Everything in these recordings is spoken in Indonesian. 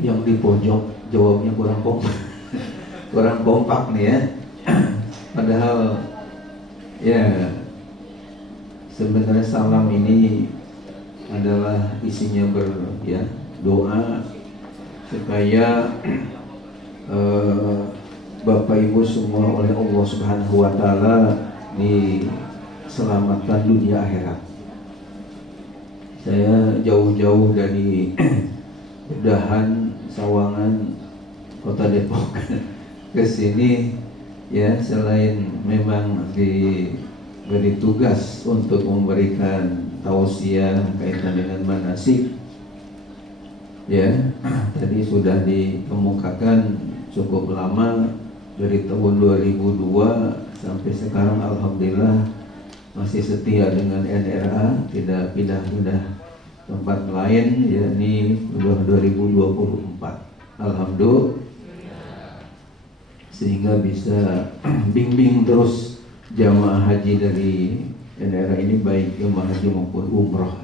Yang di pojok jawabnya kurang kompak, kurang kompak nih ya. Padahal ya sebenarnya salam ini adalah isinya doa supaya Bapak Ibu semua oleh Allah Subhanahu wa taala diselamatkan dunia akhirat. Saya jauh-jauh dari Udahan, Sawangan, Kota Depok ke sini ya, selain memang diberi tugas untuk memberikan tausiah kaitan dengan manasik ya. Tadi sudah dikemukakan cukup lama dari tahun 2002 sampai sekarang, alhamdulillah masih setia dengan NRA, tidak pindah-pindah tempat lain, yakni sudah 2024, alhamdulillah, sehingga bisa bimbing terus jamaah haji dari NRA ini, baik jamaah haji maupun umroh.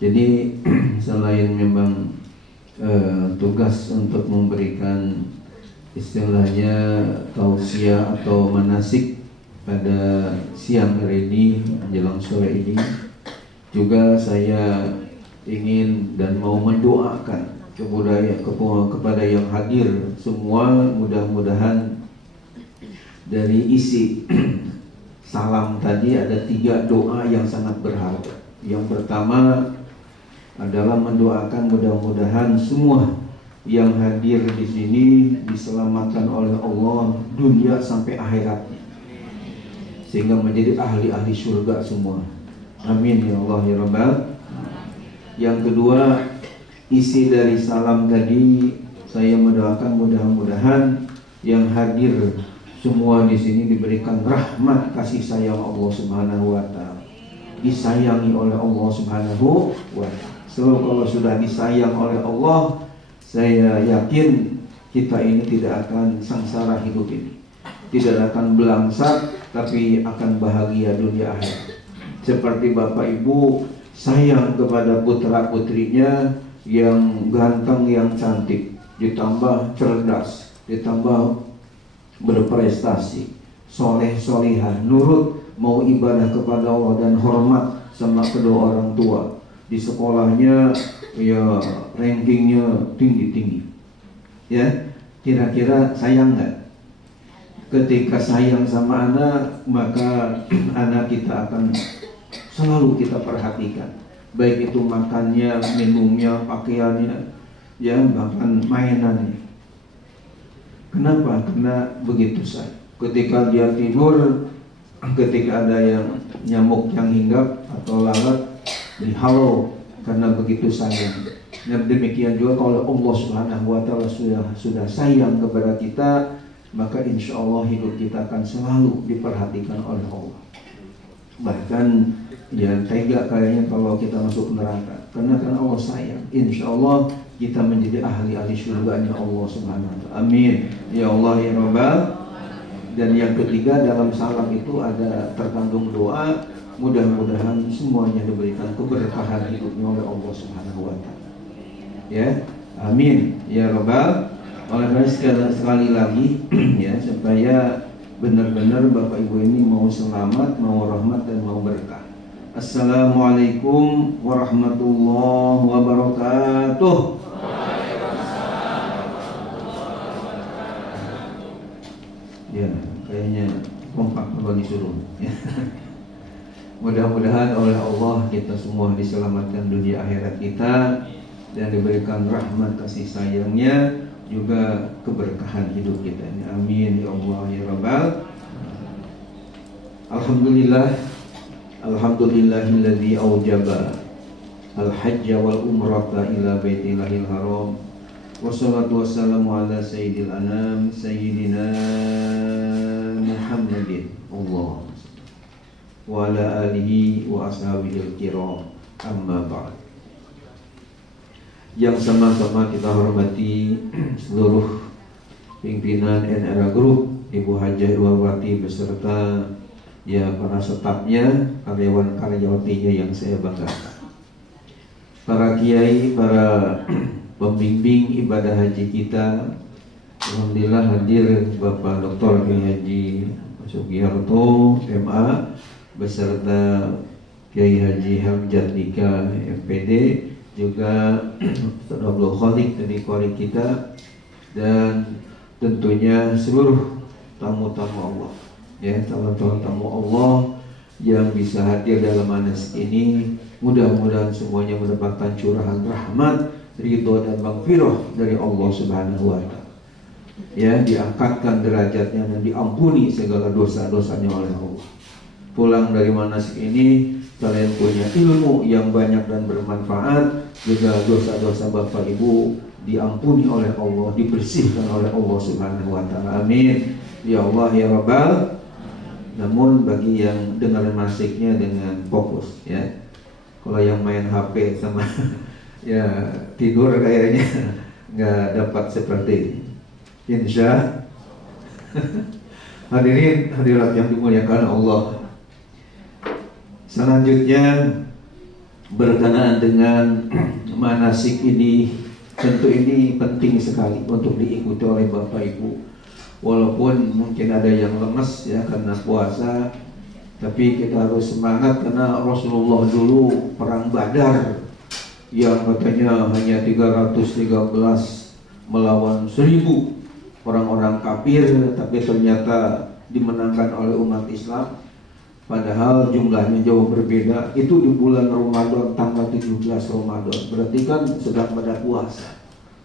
Jadi selain memang tugas untuk memberikan istilahnya tausiah atau manasik pada siang hari ini menjelang sore ini, juga saya ingin dan mau mendoakan kepada yang hadir semua, mudah-mudahan dari isi salam tadi ada 3 doa yang sangat berharga. Yang pertama adalah mendoakan mudah-mudahan semua yang hadir di sini diselamatkan oleh Allah dunia sampai akhiratnya, sehingga menjadi ahli-ahli surga semua. Amin ya Allah ya Rabbal. Yang kedua, isi dari salam tadi saya mendoakan mudah-mudahan yang hadir semua di sini diberikan rahmat kasih sayang Allah Subhanahu wa taala, disayangi oleh Allah Subhanahu wa taala. Sebab kalau sudah disayang oleh Allah, saya yakin kita ini tidak akan sengsara hidup ini, tidak akan belangsak, tapi akan bahagia dunia akhirat. Seperti Bapak Ibu sayang kepada putra putrinya yang ganteng, yang cantik, ditambah cerdas, ditambah berprestasi, soleh solihah, nurut, mau ibadah kepada Allah dan hormat sama kedua orang tua. Di sekolahnya ya rankingnya tinggi-tinggi. Ya, kira-kira sayang nggak? Ketika sayang sama anak, maka anak kita akan selalu kita perhatikan, baik itu makannya, minumnya, pakaiannya, ya bahkan mainannya. Kenapa? Karena begitu sayang. Ketika dia tidur, ketika ada yang nyamuk yang hinggap atau lalat, dihalau karena begitu sayang. Dan demikian juga kalau Allah Subhanahu wa taala sudah sayang kepada kita, maka insya Allah hidup kita akan selalu diperhatikan oleh Allah. Bahkan ya tega kayaknya kalau kita masuk neraka, karena kan Allah sayang. Insya Allah kita menjadi ahli-ahli surganya Allah Subhanahu wa taala. Amin ya Allah ya Rabbal. Dan yang ketiga, dalam salam itu ada terkandung doa, mudah-mudahan semuanya diberikan keberkahan hidupnya oleh Allah Subhanahu wa taala. Ya, amin ya Rabbal. Oleh karena sekali lagi ya, supaya benar-benar Bapak Ibu ini mau selamat, mau rahmat dan mau berkah. Assalamualaikum warahmatullahi wabarakatuh. Ya, kayaknya kompak kalau disuruh. Ya. Mudah-mudahan oleh Allah kita semua diselamatkan dunia akhirat kita dan diberikan rahmat kasih sayangnya, juga keberkahan hidup kita. Amin ya Allah ya Rabbal. Alhamdulillah, alhamdulillahilladzi aujaba al-hajja wal umrata ila baitillahil haram. Wassalatu wassalamu ala sayyidil anam sayyidina Muhammadin Allah wa ala alihi wa ashabihil kiram, amma ba'd. Yang sama-sama kita hormati seluruh pimpinan NRA Group, Ibu Hajah Irwawati beserta ya para stafnya, karyawan-karyawatinya yang saya banggakan, para kiai, para pembimbing ibadah haji kita. Alhamdulillah hadir Bapak Dr. Kiai Haji Sugiharto MA beserta Kiai Haji Hamzat Dika MPD, juga Ustaz Abdul Khalik dari Qori kita, dan tentunya seluruh tamu-tamu Allah, ya, tamu Allah yang bisa hadir dalam manasik ini. Mudah-mudahan semuanya mendapatkan curahan rahmat, ridho dan maghfirah dari Allah Subhanahu wa Ta'ala. Ya, diangkatkan derajatnya dan diampuni segala dosa-dosanya oleh Allah. Pulang dari manasik ini kalian punya ilmu yang banyak dan bermanfaat, juga dosa-dosa Bapak Ibu diampuni oleh Allah, dibersihkan oleh Allah Subhanahu wa Ta'ala. Amin ya Allah ya Rabbal. Namun bagi yang dengar manasiknya dengan fokus, ya. Kalau yang main HP sama ya tidur kayaknya nggak dapat seperti ini. Insya hadirin hadirat yang dimuliakan Allah. Selanjutnya berkenaan dengan manasik ini, tentu ini penting sekali untuk diikuti oleh Bapak Ibu. Walaupun mungkin ada yang lemes ya karena puasa, tapi kita harus semangat karena Rasulullah dulu perang Badar yang katanya hanya 313 melawan 1000 orang-orang kafir, tapi ternyata dimenangkan oleh umat Islam. Padahal jumlahnya jauh berbeda. Itu di bulan Ramadan, tanggal 17 Ramadan. Berarti kan sedang pada puasa.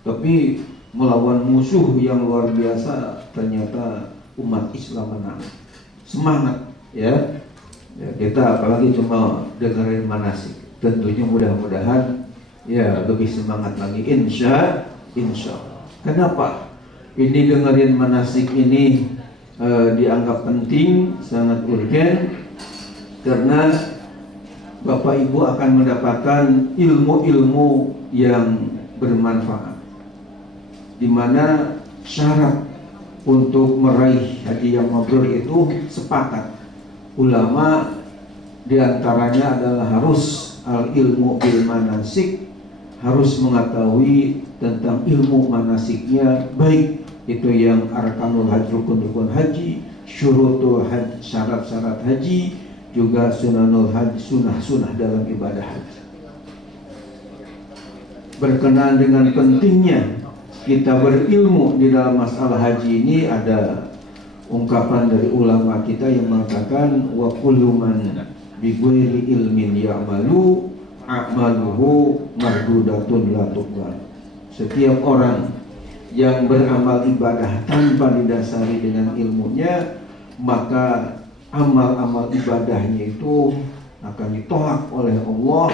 Tapi melawan musuh yang luar biasa, ternyata umat Islam menang. Semangat, ya. Ya, kita apalagi cuma dengerin manasik. Tentunya mudah-mudahan ya lebih semangat lagi. Insya Allah. Kenapa? Ini dengerin manasik ini dianggap penting, sangat urgen, karena Bapak Ibu akan mendapatkan ilmu-ilmu yang bermanfaat, di mana syarat untuk meraih haji yang mabrur itu sepakat ulama, diantaranya adalah harus al-ilmu bil manasik, harus mengetahui tentang ilmu manasiknya, baik itu yang arkanul haji, rukun-rukun haji, syurutul haji, syarat-syarat haji, juga sunanul haji, sunah-sunah dalam ibadah haji. Berkenaan dengan pentingnya kita berilmu di dalam masalah haji ini, ada ungkapan dari ulama kita yang mengatakan wa kullu man bi ghairi ilmin ya'malu a'maluhu mardudatun la tuqbal. Setiap orang yang beramal ibadah tanpa didasari dengan ilmunya, maka amal-amal ibadahnya itu akan ditolak oleh Allah,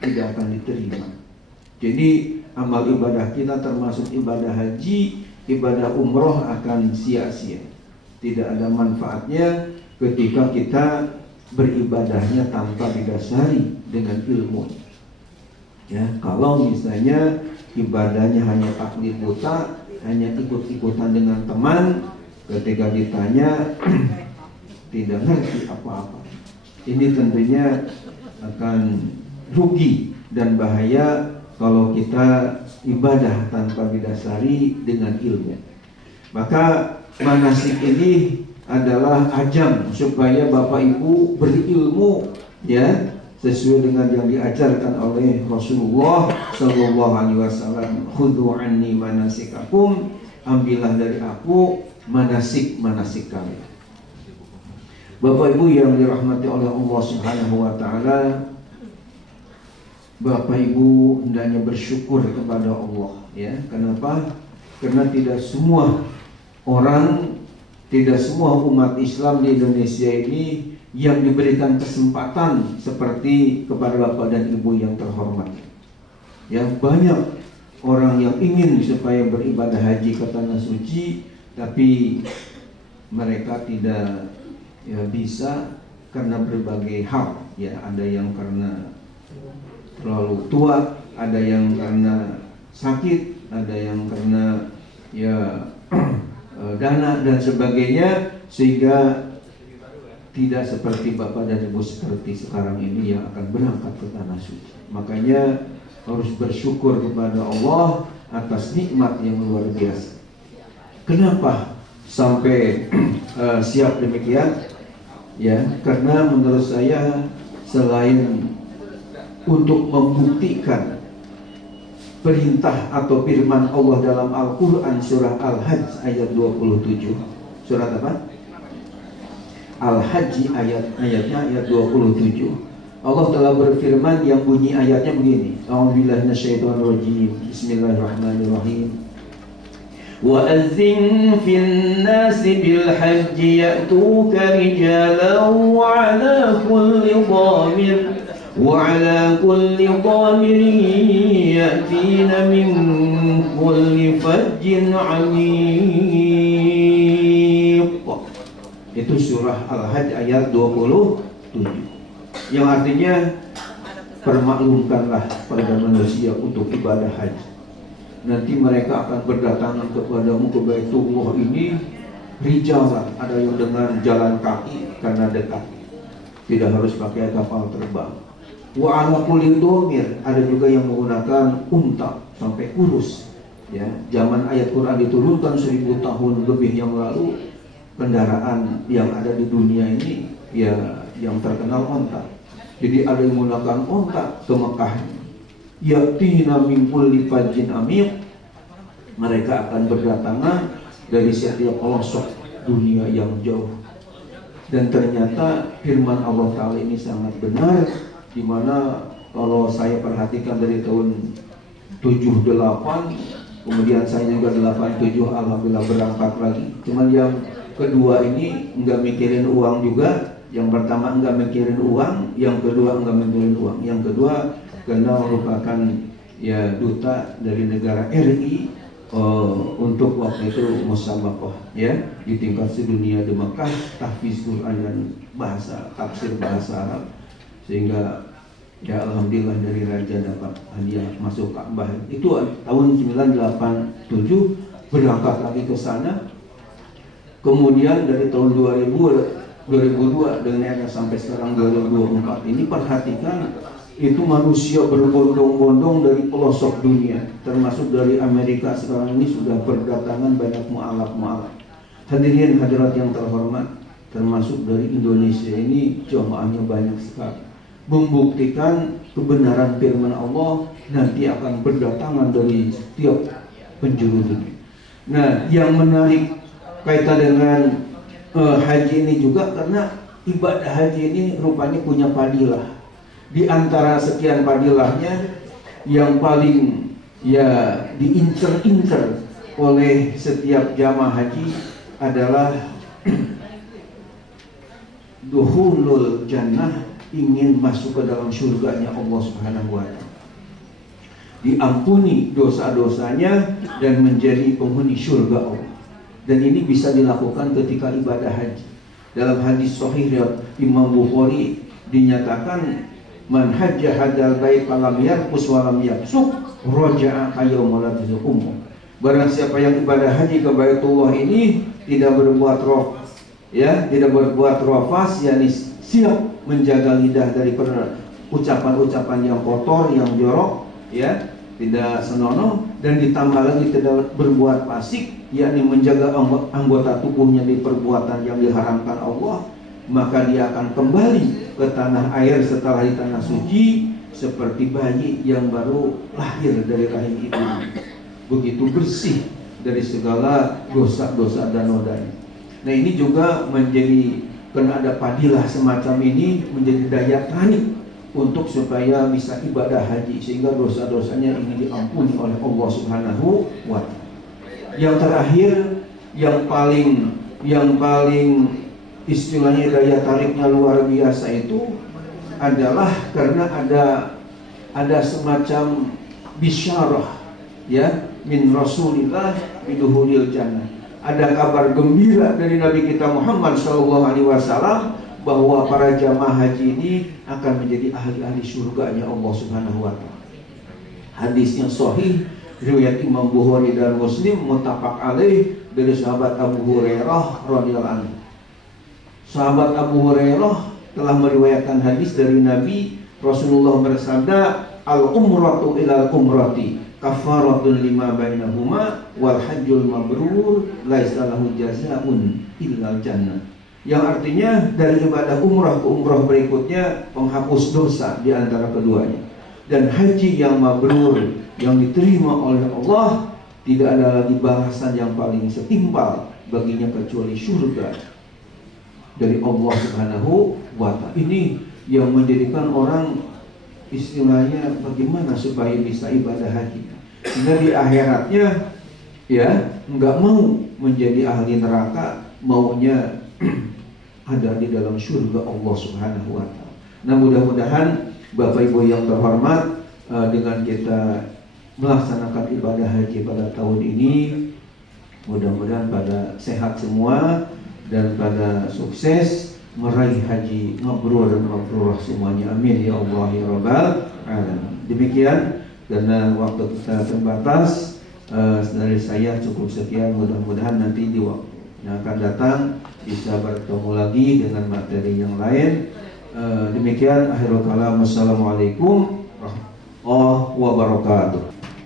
tidak akan diterima. Jadi amal ibadah kita termasuk ibadah haji, ibadah umroh akan sia-sia. Tidak ada manfaatnya ketika kita beribadahnya tanpa didasari dengan ilmu. Ya, kalau misalnya ibadahnya hanya taklid buta, hanya ikut-ikutan dengan teman, ketika ditanya tidak ngerti apa-apa, ini tentunya akan rugi dan bahaya kalau kita ibadah tanpa didasari dengan ilmu. Maka manasik ini adalah ajang supaya Bapak Ibu berilmu, ya, sesuai dengan yang diajarkan oleh Rasulullah Sallallahu Alaihi Wasallam. Khudhu anni manasikakum, ambillah dari aku manasik kalian. Bapak Ibu yang dirahmati oleh Allah Subhanahu Wa Taala, Bapak Ibu hendaknya bersyukur kepada Allah, ya. Kenapa? Karena tidak semua orang, tidak semua umat Islam di Indonesia ini yang diberikan kesempatan seperti kepada Bapak dan Ibu yang terhormat. Ya, banyak orang yang ingin supaya beribadah haji ke tanah suci, tapi mereka tidak bisa karena berbagai hal. Ya, ada yang karena terlalu tua, ada yang karena sakit, ada yang karena dana dan sebagainya, sehingga tidak seperti Bapak dan Ibu seperti sekarang ini yang akan berangkat ke tanah suci. Makanya harus bersyukur kepada Allah atas nikmat yang luar biasa. Kenapa sampai siap demikian? Ya, karena menurut saya selain untuk membuktikan perintah atau firman Allah dalam Al-Quran surah Al-Hajj ayat 27. Surat apa? Al-Hajj ayatnya ayat 27. Allah telah berfirman yang bunyi ayatnya begini. A'udzubillahi minasyaitonirrajim. Bismillahirrahmanirrahim. Wa azzin fil nasi bil hajji ya'tuka rijalan wa 'ala kulli dhamirin ya'tina min kulli fajjin 'amiq. Itu surah Al-Hajj ayat 27. Yang artinya permaklumkanlah pada manusia untuk ibadah haji. Nanti mereka akan berdatangan kepadamu ke Baitullah ini rijalan, ada yang dengan jalan kaki karena dekat, tidak harus pakai kapal terbang. Wa ala kulli dhamir, ada juga yang menggunakan unta sampai kurus. Ya, zaman ayat Quran diturunkan 1000 tahun lebih yang lalu, kendaraan yang ada di dunia ini ya yang terkenal unta. Jadi ada yang menggunakan unta ke Mekah. Yatina min kulli fajjin amiq, mereka akan berdatangan dari setiap pelosok dunia yang jauh. Dan ternyata firman Allah Ta'ala ini sangat benar, di mana kalau saya perhatikan dari tahun 78, kemudian saya juga 87, alhamdulillah berangkat lagi. Cuman yang kedua ini enggak mikirin uang juga. Yang pertama enggak mikirin uang, yang kedua enggak mikirin uang, yang kedua karena merupakan ya duta dari negara RI untuk waktu itu musabaqah ya di tingkat sedunia di Mekah, tahfiz Quran dan tafsir bahasa Arab, sehingga ya alhamdulillah dari raja dapat hadiah masuk Ka'bah. Itu tahun 987 berangkat lagi ke sana. Kemudian dari tahun 2002 dengan sampai sekarang 2024 ini, perhatikan itu manusia berbondong-bondong dari pelosok dunia, termasuk dari Amerika sekarang ini sudah berdatangan banyak mu'alaf. Hadirin hadirat yang terhormat, termasuk dari Indonesia ini jamaahnya banyak sekali, membuktikan kebenaran firman Allah nanti akan berdatangan dari setiap penjuru dunia. Nah, yang menarik kaitan dengan haji ini juga karena ibadah haji ini rupanya punya fadilah. Di antara sekian fadilahnya yang paling ya diincer-incer oleh setiap jamaah haji adalah dukhulul jannah, ingin masuk ke dalam surganya Allah Subhanahu wa ta'ala, diampuni dosa-dosanya dan menjadi penghuni surga Allah. Dan ini bisa dilakukan ketika ibadah haji. Dalam hadis sahih Imam Bukhari dinyatakan, man hajja hadal bait falam yarfus wa lam yafsuq raja'a yaumil umum. Barang siapa yang ibadah haji ke Baitullah ini tidak berbuat rafas, yakni siap menjaga lidah dari ucapan-ucapan yang kotor, yang jorok, ya, tidak senonoh, dan ditambah lagi tidak berbuat fasik, yakni menjaga anggota tubuhnya di perbuatan yang diharamkan Allah, maka dia akan kembali ke tanah air setelah di tanah suci seperti bayi yang baru lahir dari rahim ibunya, begitu bersih dari segala dosa-dosa dan nodanya. Nah, ini juga menjadi, karena ada fadilah semacam ini, menjadi daya tarik untuk supaya bisa ibadah haji, sehingga dosa-dosanya ini diampuni oleh Allah Subhanahu wa ta'ala. Yang terakhir, yang paling istilahnya daya tariknya luar biasa itu adalah karena ada semacam bisyarah ya min Rasulillah biduhulil jannah. Ada kabar gembira dari Nabi kita Muhammad SAW bahwa para jamaah haji ini akan menjadi ahli-ahli surganya Allah Subhanahu wa ta'ala. Hadisnya sahih riwayat Imam Bukhari dan Muslim, muttafaq alaih, dari sahabat Abu Hurairah radhiyallahu anhu. Sahabat Abu Hurairah telah meriwayatkan hadis dari Nabi. Rasulullah bersabda, al-umratu ilal umrati kafaratun lima bainahuma wal hajjul mabrur laisa lahu jazaa'un illal jannah. Yang artinya dari ibadah umrah ke umrah berikutnya penghapus dosa di antara keduanya. Dan haji yang mabrur yang diterima oleh Allah tidak ada lagi balasan yang paling setimpal baginya kecuali surga dari Allah Subhanahu wa ta'ala. Ini yang menjadikan orang istilahnya bagaimana supaya bisa ibadah haji. Sehingga di akhiratnya ya nggak mau menjadi ahli neraka, maunya ada di dalam surga Allah Subhanahu wa ta'ala. Nah, mudah-mudahan Bapak Ibu yang terhormat, dengan kita melaksanakan ibadah haji pada tahun ini, mudah-mudahan pada sehat semua dan pada sukses meraih haji mabrur dan mabrurah semuanya. Amin ya Allah ya Rabbal alamin. Demikian, karena waktu kita terbatas, dari saya cukup sekian. Mudah-mudahan nanti di waktu yang akan datang bisa bertemu lagi dengan materi yang lain. Demikian, akhirul kalam. Assalamualaikum warahmatullahi wabarakatuh.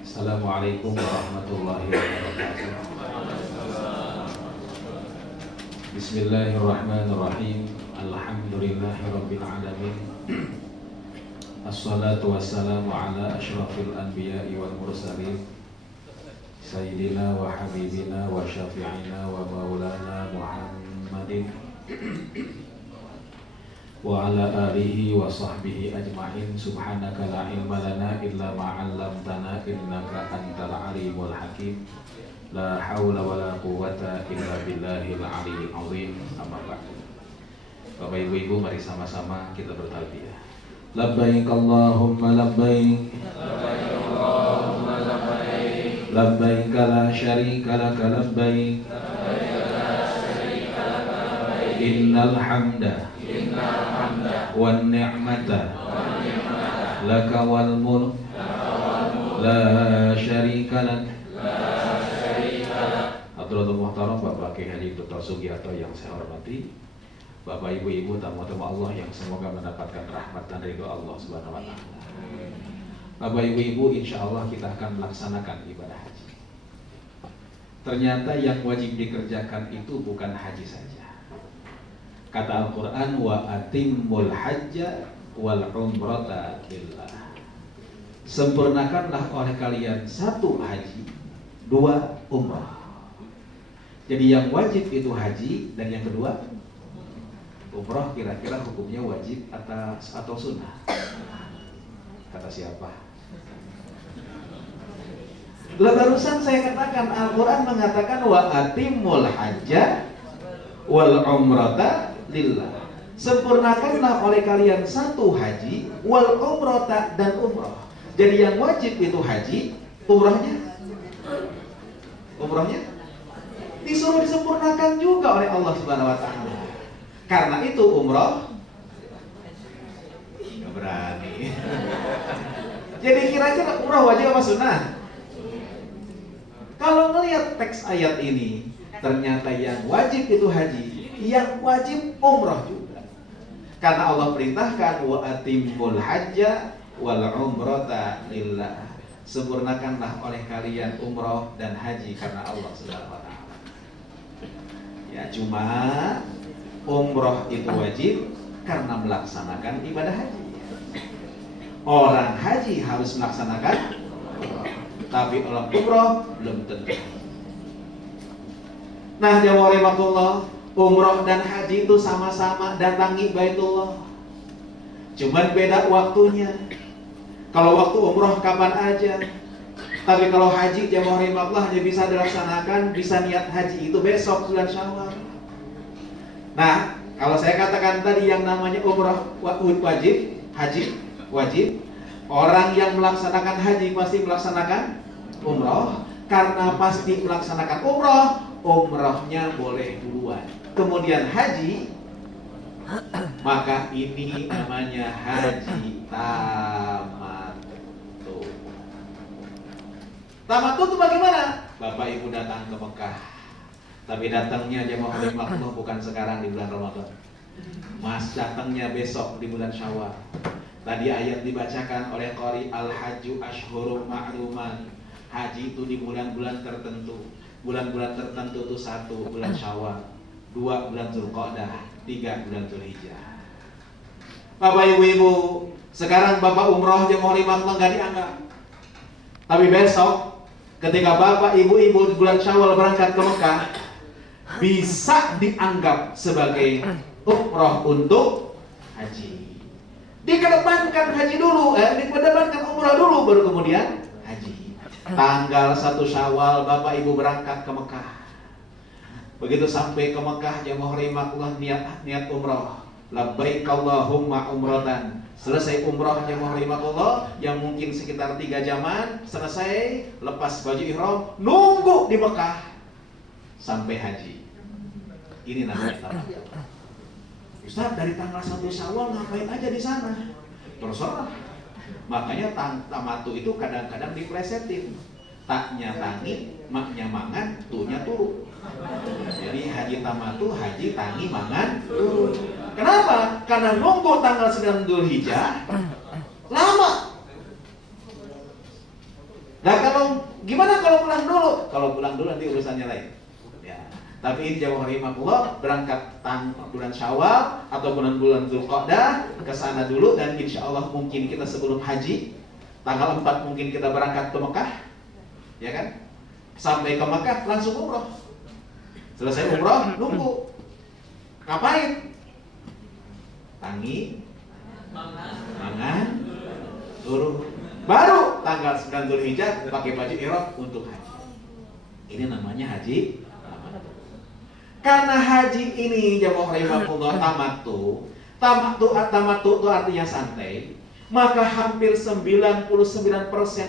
Assalamualaikum warahmatullahi wabarakatuh. Bismillahirrahmanirrahim. Alhamdulillahirabbil alamin. Assalatu wassalamu ala asyrafil anbiya'i wal mursalin Sayyidina wa habibina wa syafi'ina wa maulana Muhammadin wa ala alihi wa sahbihi ajma'in. Subhanaka la ilma lana illa ma 'allamtana innaka antal alimul hakim. La haula wa la quwwata illa billahil aliyyil azim. Amma ba'du. Bapak Ibu, mari sama-sama kita bertalbiyah. Labbaik Allahumma labbaik. Labbaik Allahumma labbaik. Labbaik la syarika laka labbaik. Labbaik la syarika laka labbaik. Innal hamda wan ni'mata laka wal mulk la syarika lak. Hadratul Muhtaram Bapak Kiai Haji Dr. Sugiarto yang saya hormati, Bapak Ibu-ibu tamu-tamu Allah yang semoga mendapatkan rahmat dan ridho Allah Subhanahu wa taala. Bapak Ibu-ibu, insya Allah kita akan melaksanakan ibadah haji. Ternyata yang wajib dikerjakan itu bukan haji saja. Kata Al-Quran, wa atimmul hajja wal umrata lillah. Sempurnakanlah oleh kalian satu haji, dua umrah. Jadi yang wajib itu haji, dan yang kedua umrah. Kira-kira hukumnya wajib atau sunnah? Kata siapa? Lah barusan saya katakan Al-Quran mengatakan wa atimmul hajja wal umrata lillah. Sempurnakanlah oleh kalian satu haji wal umrata dan umrah. Jadi yang wajib itu haji, umrahnya disuruh disempurnakan juga oleh Allah Subhanahu wa taala. Karena itu umrah nggak berani. Jadi kira-kira umrah wajib apa sunnah? Kalau melihat teks ayat ini, ternyata yang wajib itu haji, yang wajib umrah juga. Karena Allah perintahkan wa atimmul hajja wal umrata lillah. Sempurnakanlah oleh kalian umrah dan haji karena Allah Subhanahu wa taala. Ya, cuma umrah itu wajib karena melaksanakan ibadah haji. Orang haji harus melaksanakan umrah, tapi orang umrah belum tentu. Nah, jamaah rahimakumullah, umrah dan haji itu sama-sama datangi Baitullah. Cuman beda waktunya. Kalau waktu umrah kapan aja. Tapi kalau haji jamaah rahimakumullah hanya bisa dilaksanakan, bisa niat haji itu besok bulan Syawal. Nah, kalau saya katakan tadi yang namanya umrah wajib, haji wajib, orang yang melaksanakan haji pasti melaksanakan umrah. Karena pasti melaksanakan umrah, umrahnya boleh duluan. Kemudian haji, maka ini namanya haji tamattu. Tamattu itu bagaimana? Bapak Ibu datang ke Mekah, tapi datangnya jamaah rahimakumullah bukan sekarang di bulan Ramadan. Mas datangnya besok di bulan Syawal. Tadi ayat dibacakan oleh Qari al-hajju ashhurum ma'luman. haji itu di bulan-bulan tertentu. Bulan-bulan tertentu itu 1 bulan Syawal, 2 bulan Dzulqa'dah, 3 bulan Dzulhijjah. Bapak ibu-ibu, sekarang bapak umroh jemaah lima nggak dianggap. Tapi besok ketika bapak ibu-ibu bulan Syawal berangkat ke Mekah, bisa dianggap sebagai umroh untuk haji. Dikedepankan haji dulu, dikedepankan umroh dulu, baru kemudian haji. Tanggal 1 Syawal bapak ibu berangkat ke Mekah. Begitu sampai ke Mekah, jemaah rahimakumullah, niat umroh. Labbaik Allahumma umratan. Selesai umroh jemaah rahimakumullah, yang mungkin sekitar 3 jaman, selesai, lepas baju ihram, nunggu di Mekah sampai haji. Ini namanya tamattu. Ustaz, dari tanggal 1 Syawal ngapain aja di sana? Terserah. Makanya tamattu itu kadang-kadang diplesetin. Taknya tangi, maknya mangan, tuhnya turu. Jadi haji tamattu, haji tangi, mangan, turu. Kenapa? Karena nunggu tanggal 9 Dzulhijjah lama. Nah, gimana kalau pulang dulu? Kalau pulang dulu nanti urusannya lain. Ya. Tapi ini jamaah rahimakumullah, berangkat bulan Syawal atau bulan Dzulqa'dah ke sana dulu, dan insya Allah mungkin kita sebelum haji tanggal 4 mungkin kita berangkat ke Mekah, ya kan? Sampai ke Mekah langsung umroh. Selesai umroh nunggu. Ngapain? Tangi, mangan, turu. Baru tanggal 9 Dzulhijjah pakai baju ihram untuk haji. Ini namanya haji. Karena haji ini jamaah rahimakumullah tamattu itu artinya santai, maka hampir 99%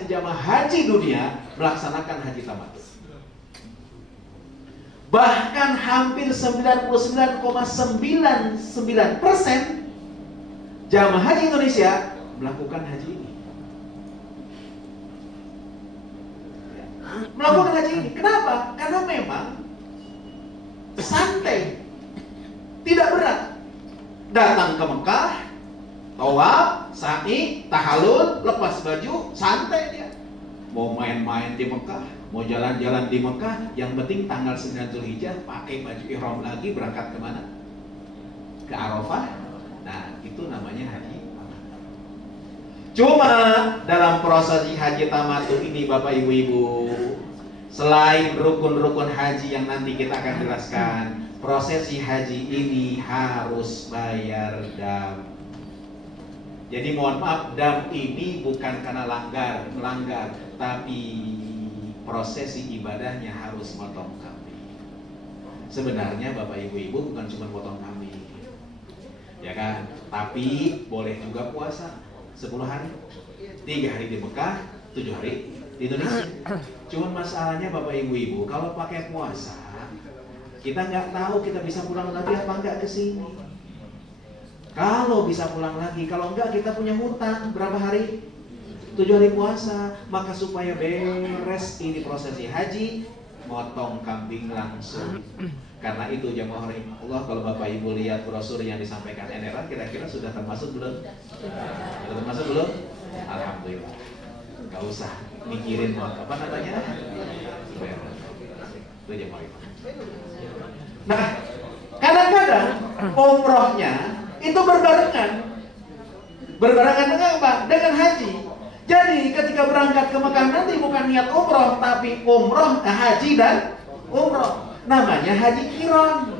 jamaah haji dunia melaksanakan haji tamattu. Bahkan hampir 99,99% jamaah haji Indonesia melakukan haji ini. Melakukan haji ini. Kenapa? Karena memang santai, tidak berat. Datang ke Mekah, tawaf, sa'i, tahallul, lepas baju, santai dia. Mau main-main di Mekah, mau jalan-jalan di Mekah, yang penting tanggal 9 Dzulhijjah pakai baju ihram lagi, berangkat kemana? Ke Arafah. Nah, itu namanya haji. Cuma dalam proses haji tamattu ini Bapak Ibu-ibu, selain rukun-rukun haji yang nanti kita akan jelaskan, prosesi haji ini harus bayar dam. Jadi mohon maaf, dam ini bukan karena melanggar, tapi prosesi ibadahnya harus motong kambing. Sebenarnya Bapak Ibu-ibu bukan cuma potong kambing, ya kan? Tapi boleh juga puasa 10 hari, 3 hari di Mekah, 7 hari di Indonesia. Cuman masalahnya Bapak Ibu-ibu, kalau pakai puasa, kita nggak tahu kita bisa pulang lagi apa enggak ke sini. Kalau bisa pulang lagi, kalau enggak kita punya hutang berapa hari? 7 hari puasa. Maka supaya beres ini prosesi haji, motong kambing langsung. Karena itu jamaah rahimakumullah, kalau Bapak Ibu lihat brosur yang disampaikan Enerat, kira-kira sudah termasuk belum? Sudah termasuk belum? Alhamdulillah. Gak usah mikirin apa namanya. Itu jamaah rahimakumullah. Nah, kadang-kadang umrohnya itu berbarengan dengan apa? Dengan haji. Jadi ketika berangkat ke Mekah nanti bukan niat umroh, tapi umroh, haji dan umroh. Namanya haji qiran.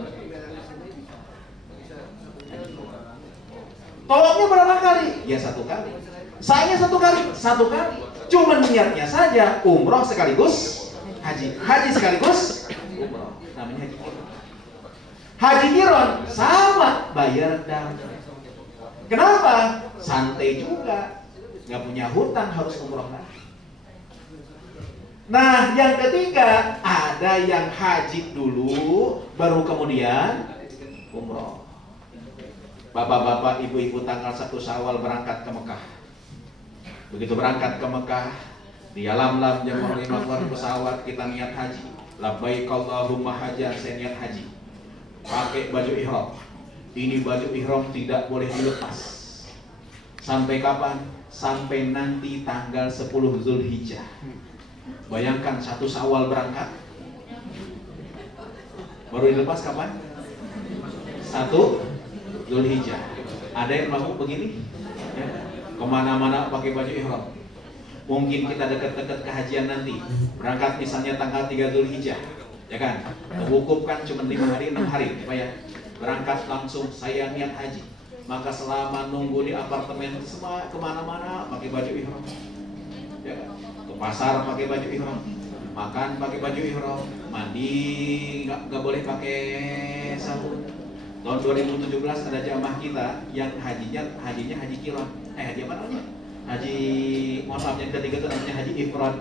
Tawafnya berapa kali? Ya 1 kali. Sa'nya 1 kali. 1 kali. Cuma niatnya saja umroh sekaligus haji. Haji sekaligus umroh. Namanya haji qiran. Haji qiran sama, bayar dam. Kenapa? Santai juga, nggak punya hutang, harus umroh lagi. Nah, yang ketiga, ada yang haji dulu, baru kemudian umroh. Bapak-bapak, ibu-ibu tanggal 1 Syawal berangkat ke Mekah. Begitu berangkat ke Mekah, di alam-alam jam 5 keluar pesawat, kita niat haji. Labbaik Allahumma hajjan, saya niat haji. Pakai baju ihram. Ini baju ihram tidak boleh dilepas. Sampai kapan? Sampai nanti tanggal 10 Dzulhijjah. Bayangkan 1 Syawal berangkat, baru dilepas kapan? 1 Dzulhijjah. Ada yang mabuk begini? Ya. Kemana-mana pakai baju ihram. Mungkin kita dekat-dekat kehajian nanti, berangkat misalnya tanggal 3 Dzulhijjah, ya kan? Wukuf kan cuma 5 hari, 6 hari, Pak ya. Berangkat langsung saya niat haji. Maka selama nunggu di apartemen semua kemana-mana pakai baju ihram. Ya kan? Ke pasar pakai baju ihram, makan pakai baju ihram, mandi nggak boleh pakai sabun. Tahun 2017 ada jamaah kita yang hajinya haji qiran. Haji apa namanya? Haji, mohon maaf, yang ketiga itu namanya haji ifrad.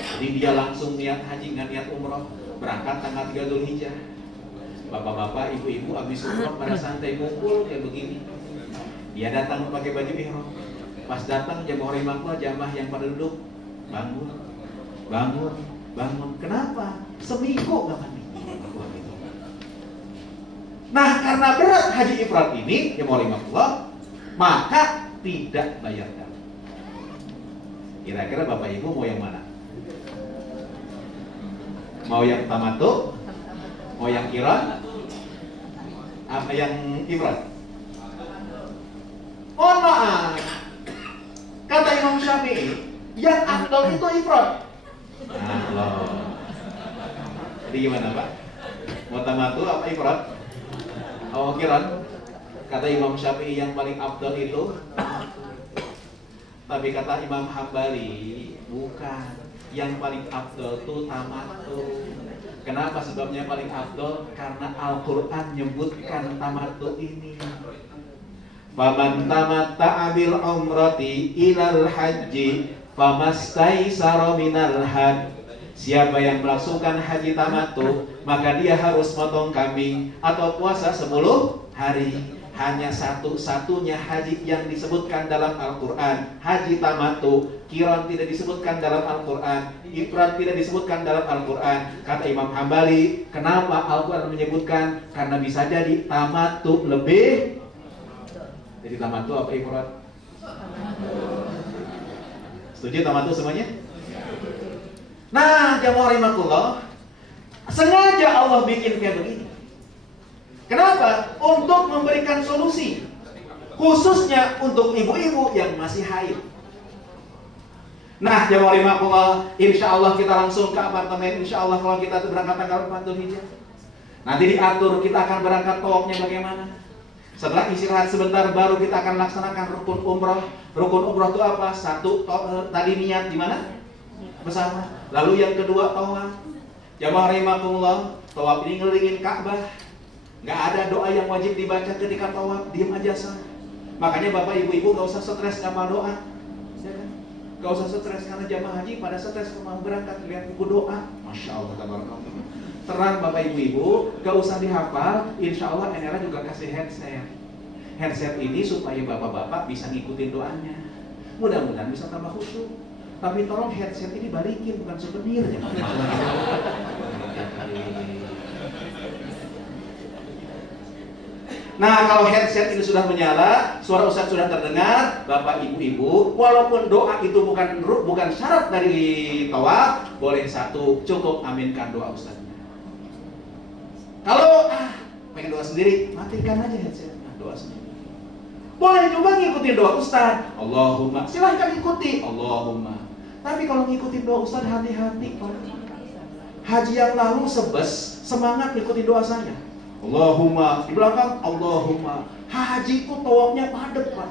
Jadi dia langsung niat haji, nggak niat umroh. Berangkat tanggal 3 Dzulhijjah. Bapak-bapak, ibu-ibu habis umroh pada santai ngumpul kayak begini. Dia datang pakai baju ihram. Pas datang jamaah rahimahullah, jamaah yang pada duduk, bangun. Kenapa? Seminggu nggak mandi. Nah, karena berat haji ifrad ini, jamaah rahimahullah, maka tidak bayar dam. Kira-kira Bapak Ibu mau yang mana? Mau yang tamattu? Mau yang qiran? Apa yang ifrad? Oh maaf, kata Imam Syafi'i, yang afdal itu ifrad. Nah, loh. Jadi gimana Pak? Mau tamattu apa ifrad? Oh qiran? Kata Imam Syafi'i yang paling afdal itu, tapi kata Imam Hambali bukan. Yang paling afdal itu tamattu. Kenapa sebabnya paling afdal? Karena Al-Quran menyebutkan tamattu ini. Faman tamatta'a bil umrati ilal haji famastaisara minal had. Siapa yang melangsungkan haji tamattu, maka dia harus potong kambing atau puasa 10 hari. Hanya satu-satunya haji yang disebutkan dalam Al-Quran, haji tamattu. Qiran tidak disebutkan dalam Al-Quran, ifrad tidak disebutkan dalam Al-Quran. Kata Imam Hambali, kenapa Al-Quran menyebutkan? Karena bisa jadi tamattu lebih. Jadi tamattu apa ifrad? Setuju tamattu semuanya? Nah, jamaah rahimakumullah, sengaja Allah bikin kayak begini. Kenapa? Untuk memberikan solusi, khususnya untuk ibu-ibu yang masih haid. Nah, jamaah rahimakumullah, insya Allah kita langsung ke apartemen. Insya Allah kalau kita berangkat tanggal 4 Dzulhijjah, nanti diatur kita akan berangkat tawafnya bagaimana. Setelah istirahat sebentar, baru kita akan laksanakan rukun umroh. Rukun umroh itu apa? Satu, tadi niat di mana? Bersama. Lalu yang kedua tawaf. Jamaah rahimakumullah, tawaf ini ngelilingin Ka'bah. Nggak ada doa yang wajib dibaca ketika tawaf, diam aja sah. Makanya bapak ibu-ibu nggak usah stres sama doa, ya kan? Nggak usah stres karena jamaah haji pada stres mau berangkat lihat buku doa, masya Allah tabarakallah. Terang bapak ibu-ibu, nggak usah dihafal. Insya Allah NRA juga kasih headset. Headset ini supaya bapak-bapak bisa ngikutin doanya. Mudah-mudahan bisa tambah khusyuk. Tapi tolong headset ini balikin, bukan souvenir ya. Nah, kalau headset ini sudah menyala, suara Ustaz sudah terdengar, Bapak Ibu-ibu, walaupun doa itu bukan syarat dari tawaf, boleh satu, cukup aminkan doa Ustaznya. Kalau pengen doa sendiri, matikan aja headsetnya, doa sendiri. Boleh juga ngikutin doa Ustaz, Allahumma, silahkan ikuti, Allahumma. Tapi kalau ngikutin doa Ustaz, hati-hati Pak. Haji yang lalu semangat ngikutin doa saya, Allahumma, di belakang Allahumma. Haji itu tawafnya padat Pak.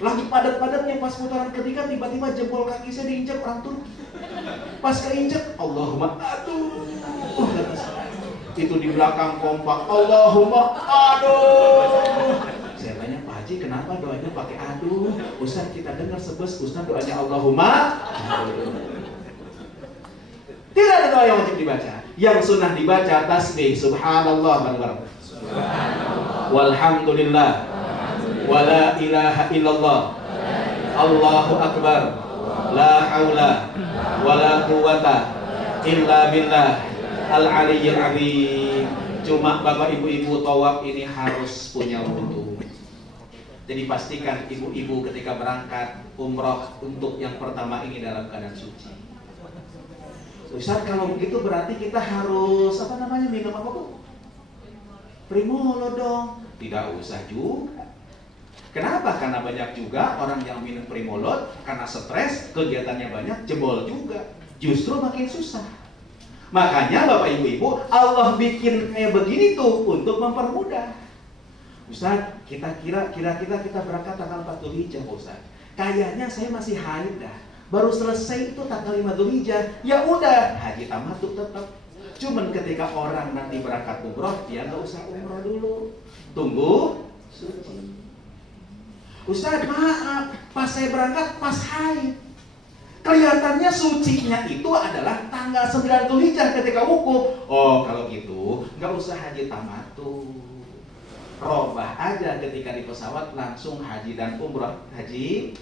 Lagi padat-padatnya, pas putaran ketiga tiba-tiba jempol kaki saya diinjak orang tuh. Pas keinjak Allahumma, aduh. Itu di belakang kompak Allahumma, aduh. Saya tanya Pak Haji, kenapa doanya pakai aduh? Ustaz kita dengar Ustaz doanya Allahumma, aduh. Tidak ada doa yang wajib dibaca. Yang sunnah dibaca tasbih subhanallah bareng-bareng. Subhanallah. Walhamdulillah. Wala ilaha illallah. Allahu akbar. La haula wala quwata illa billah al-aliyyil azim. Cuma Bapak Ibu-ibu tawaf ini harus punya wudu. Jadi pastikan ibu-ibu ketika berangkat umroh untuk yang pertama ini dalam keadaan suci. Ustaz, kalau begitu berarti kita harus minum apa Bu? Primolo dong. Tidak usah juga. Kenapa? Karena banyak juga orang yang minum Primolot karena stres, kegiatannya banyak, jebol juga. Justru makin susah. Makanya Bapak Ibu, Allah bikin kayak begini tuh untuk mempermudah. Ustaz, kita berangkat tanggal 4 Dzulhijjah Ustaz. Kayaknya saya masih haid dah. Baru selesai itu tanggal 5 Dzulhijjah. Ya udah, haji tamattu tetap. Cuman ketika orang nanti berangkat umroh, dia nggak usah umroh dulu. Tunggu suci. Ustaz, maaf, pas saya berangkat pas haid. Kelihatannya sucinya itu adalah tanggal 9 Dzulhijjah ketika wukuf. Oh, kalau gitu nggak usah haji tamattu. Robah aja ketika di pesawat langsung haji dan umroh, haji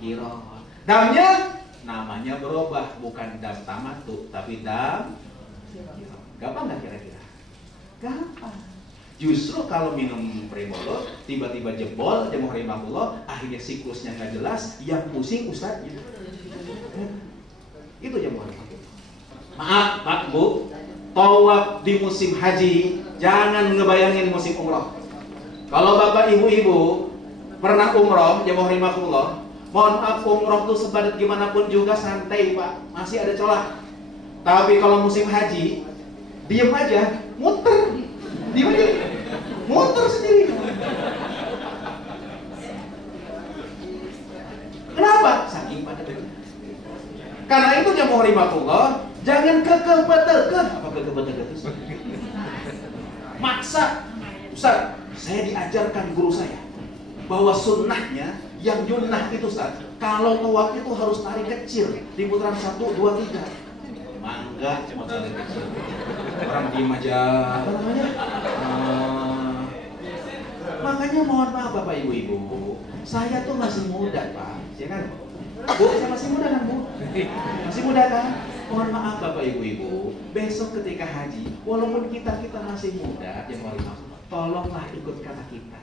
qiron. Damnya namanya berubah, bukan dam tamattu tapi dam qiron. Gampang nggak kira-kira? Gampang. Justru kalau minum Primolot tiba-tiba jebol, jemaah rahimahullah, akhirnya siklusnya nggak jelas, yang pusing Ustaz gitu. Itu jemaah rahimahullah. Maaf Pak Bu, tawaf di musim haji jangan ngebayangin musim umroh. Kalau Bapak Ibu-ibu pernah umroh, jemaah rahimahullah, mohon maaf, umroh tuh sepadat gimana pun juga santai Pak, masih ada celah. Tapi kalau musim haji, diem aja, muter, diem aja, muter sendiri. Kenapa? Saking padatnya. Karena itu jemaah rahimahullah, jangan kekeh betul. Apa kekeh betul itu? Maksa, Ustaz. Saya diajarkan guru saya bahwa sunnahnya yang yunnah itu Ustaz, kalau tawaf itu harus tarik kecil di putaran 1, 2, 3. Mangga cuma tarik kecil. Orang diem aja. Apa namanya? Makanya mohon maaf Bapak Ibu, saya tuh masih muda Pak, ya kan? Bu, saya masih muda kan Bu? Masih muda kan? Mohon maaf Bapak Ibu, besok ketika haji, walaupun kita masih muda, yang mau dimaksud, tolonglah ikut kata kita.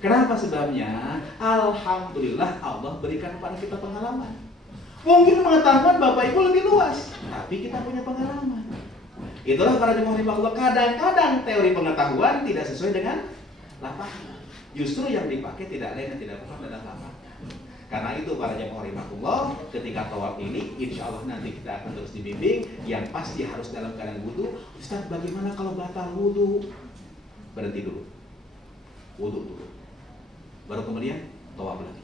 Kenapa sebabnya? Alhamdulillah Allah berikan kepada kita pengalaman. Mungkin pengetahuan Bapak Ibu lebih luas, tapi kita punya pengalaman. Itulah para jemaah Allah, kadang-kadang teori pengetahuan tidak sesuai dengan lapangan. Justru yang dipakai tidak lain dan tidak bukan dalam lapangan. Karena itu para jemaah Allah, ketika tawaf ini insya Allah nanti kita akan terus dibimbing. Yang pasti harus dalam keadaan wudu. Ustaz, bagaimana kalau batal wudu? Berhenti dulu, wudu dulu, baru kemudian tawaf lagi.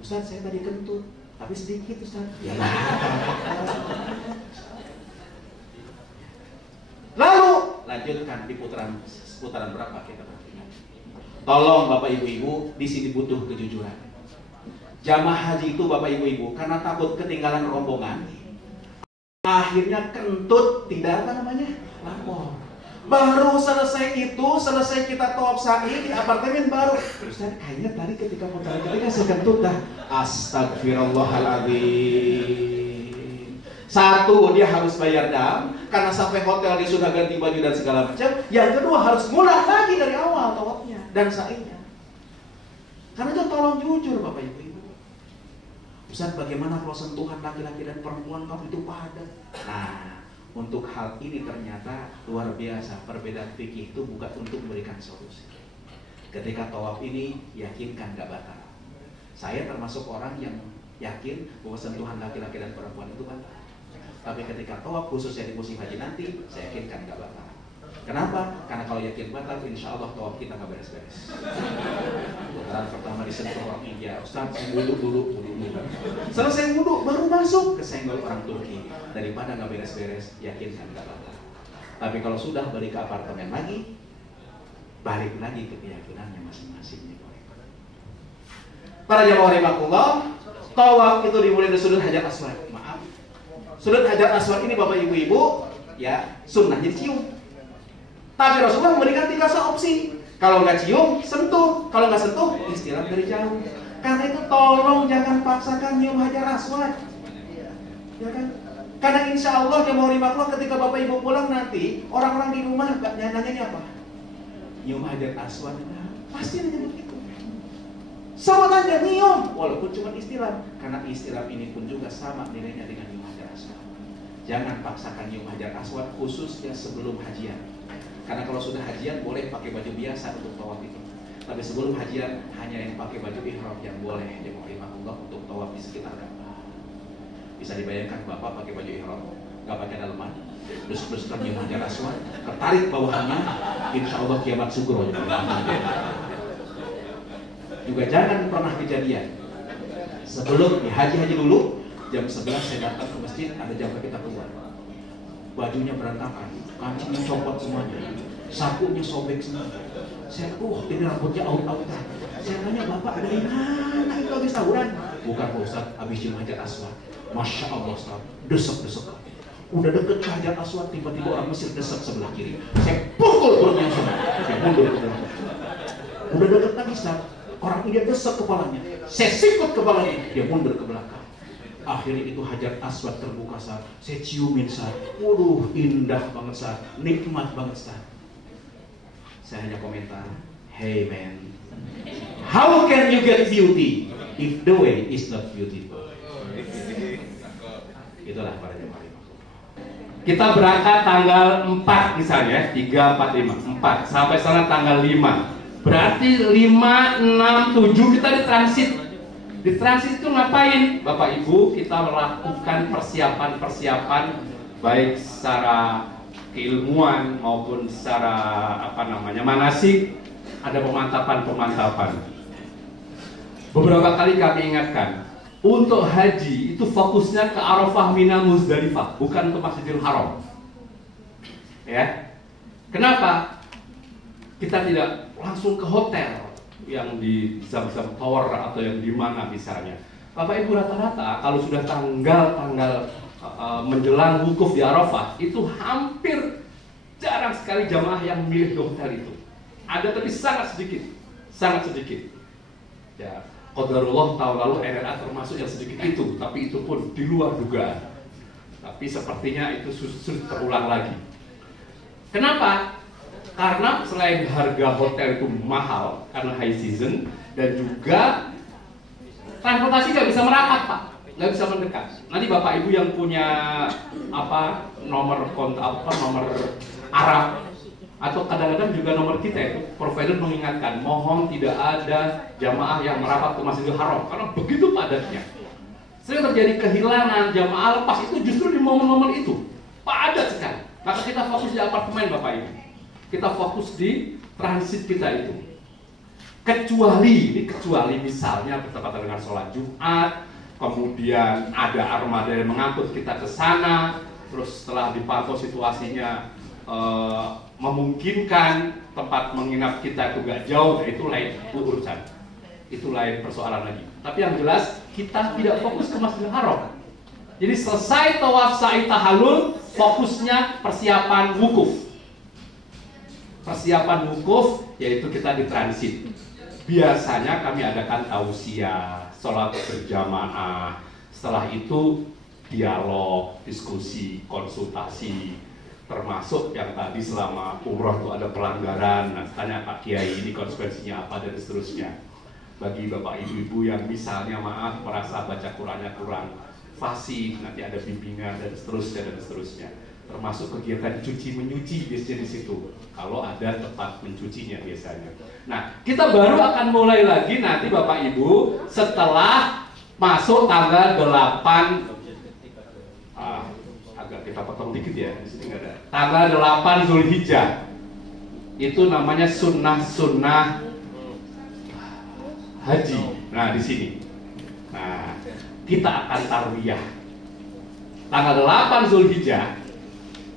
Ustaz, saya tadi kentut, tapi sedikit Ustaz. Ya lah. Lalu lanjutkan di putaran berapa kita perhatikan. Tolong Bapak Ibu, di sini butuh kejujuran. Jamaah haji itu Bapak Ibu, karena takut ketinggalan rombongan, akhirnya kentut tidak lapor. Baru selesai kita tawaf sa'i di apartemen baru. Ustaz, kayaknya tadi ketika mau tarik saya kentut dah. Astagfirullahaladzim. Satu, dia harus bayar dam karena sampai hotel dia sudah ganti baju dan segala macam. Yang kedua, harus mulai lagi dari awal tawafnya dan sa'inya. Karena itu tolong jujur Bapak Ibu. Ustaz, bagaimana kalau sentuhan laki-laki dan perempuan kamu itu padat? Nah, untuk hal ini ternyata luar biasa. Perbedaan fikih itu bukan untuk memberikan solusi. Ketika tawaf ini, yakinkan gak batal. Saya termasuk orang yang yakin bahwa sentuhan laki-laki dan perempuan itu batal. Tapi ketika tawaf khususnya di musim haji nanti, saya yakinkan gak batal. Kenapa? Karena kalau yakin batal, insya Allah tawaf kita gak beres-beres. Putaran pertama disentuh orang India, Ustaz, wudhu dulu. Selesai wudhu, baru masuk kesenggol orang Turki. Daripada gak beres-beres, yakinkan gak batal. Tapi kalau sudah balik ke apartemen lagi, balik lagi ke keyakinannya masing-masing. Para jamaah rahimahullah, tawaf itu dimulai dari sudut Hajar Aswad. Maaf, sudut Hajar Aswad ini Bapak Ibu, ya sunnahnya cium. Tapi Rasulullah memberikan 3 opsi. Kalau nggak cium, sentuh. Kalau nggak sentuh, istirahat dari jauh. Karena itu tolong jangan paksakan nyium Hajar Aswad. Ya kan? Karena insya Allah jemaah rahimahullah ketika Bapak Ibu pulang nanti, orang-orang di rumah nanya apa? Nyium Hajar Aswad. Pasti nanya begitu. Sama aja nyium, walaupun cuma istilah. Karena istilah ini pun juga sama nilainya dengan nyium hajar aswad. Jangan paksakan nyium hajar aswad khususnya sebelum hajian. Karena kalau sudah hajian boleh pakai baju biasa untuk tawaf itu. Tapi sebelum hajian hanya yang pakai baju ihram yang boleh Allah untuk tawaf di sekitar Ka'bah. Bisa dibayangkan bapak pakai baju ihram, nggak pakai daleman, terus nyium hajar aswad, tertarik bawahannya, insya Allah kiamat sugro. Juga jangan pernah kejadian sebelum haji dulu jam 11 saya datang ke masjid, ada jam kita keluar, bajunya berantakan, kancingnya copot semuanya, sakunya sobek semua. Saya ini rambutnya out-outan. Saya tanya, bapak dari mana itu habis tawuran? Bukan Pak Ustaz, habis nyium hajar aswad. Masya Allah Ustaz, desek-desek. Udah deket ke hajar aswad, tiba-tiba orang Mesir desek sebelah kiri. Saya pukul perutnya semua. Saya mundur ke belakang. Udah deket lagi Ustaz, orang ini desek kepalanya. Saya sikut kepalanya, dia mundur ke belakang. Akhirnya itu hajar aswad terbuka Ustaz. Saya ciumin Ustaz. Waduh, indah banget Ustaz, nikmat banget Ustaz. Saya hanya komentar, hey man, how can you get beauty if the way is not beautiful? Itulah para jemaah. Kita berangkat tanggal 4 misalnya, 3, 4, 5, 4 sampai sana tanggal 5. Berarti 5, 6, 7 kita di transit. Di transit itu ngapain? Bapak Ibu, kita melakukan persiapan-persiapan baik secara keilmuan maupun secara manasik, ada pemantapan. Beberapa kali kami ingatkan, untuk haji itu fokusnya ke Arafah, Mina, Muzdalifah, bukan ke Masjidil Haram. Ya. Kenapa? Kita tidak langsung ke hotel yang di Zamzam Tower atau yang di mana misalnya. Bapak Ibu, rata-rata kalau sudah tanggal menjelang wukuf di Arafah itu hampir jarang sekali jamaah yang milih ke hotel itu. Ada tapi sangat sedikit. Ya, qadarullah tahun lalu RRA termasuk yang sedikit itu, tapi itu pun di luar dugaan. Tapi sepertinya itu sulit terulang lagi. Kenapa? Karena selain harga hotel itu mahal karena high season, dan juga transportasi nggak bisa merapat Pak, nggak bisa mendekat. Nanti Bapak Ibu yang punya nomor Arab atau kadang-kadang juga nomor kita itu, provider mengingatkan, mohon tidak ada jamaah yang merapat ke Masjidil Haram karena begitu padatnya. Sering terjadi kehilangan jamaah lepas itu justru di momen-momen itu padat sekali. Maka kita fokus di apartemen Bapak Ibu, kita fokus di transit kita itu. Kecuali misalnya bertepatan dengan sholat Jumat, kemudian ada armada yang mengangkut kita ke sana, terus setelah dipantau situasinya memungkinkan tempat menginap kita itu gak jauh, itu lain urusan, itu lain persoalan lagi. Tapi yang jelas kita tidak fokus ke Masjidil Haram. Jadi selesai tawaf sa'i tahallul, fokusnya persiapan wukuf. Persiapan wukuf yaitu kita di transit. Biasanya kami adakan tausiah, sholat berjamaah. Setelah itu dialog, diskusi, konsultasi, termasuk yang tadi selama umroh itu ada pelanggaran. Nah, tanya Pak Kiai ini konsekuensinya apa dan seterusnya. Bagi Bapak Ibu-ibu yang misalnya merasa baca Qurannya kurang fasih, nanti ada bimbingan dan seterusnya. Termasuk kegiatan cuci menyuci biasanya di situ. Kalau ada tempat mencucinya biasanya. Nah, kita baru akan mulai lagi nanti Bapak Ibu setelah masuk tanggal 8. Agak kita potong dikit ya, di sini nggak ada. Tanggal 8 Zulhijjah. Itu namanya sunnah haji. Nah, di sini. Nah, kita akan tarwiyah. Tanggal 8 Zulhijjah.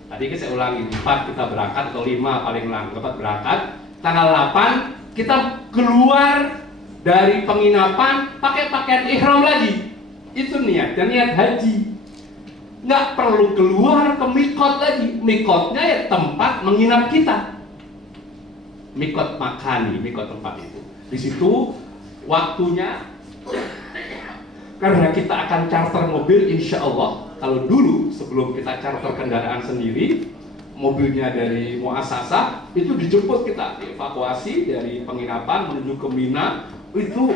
Tadi saya ulangi, 4 kita berangkat atau 5 paling lambat berangkat. Tanggal 8 kita keluar dari penginapan pakai pakaian ihram lagi. Itu niat, dan niat haji. Nggak perlu keluar ke mikot lagi. Mikotnya ya tempat menginap kita. Mikot makani, mikot tempat itu. Di situ waktunya, karena kita akan charter mobil, insya Allah. Kalau dulu sebelum kita charter kendaraan sendiri, mobilnya dari muasasah itu dijemput kita, dievakuasi dari penginapan menuju ke Mina. Itu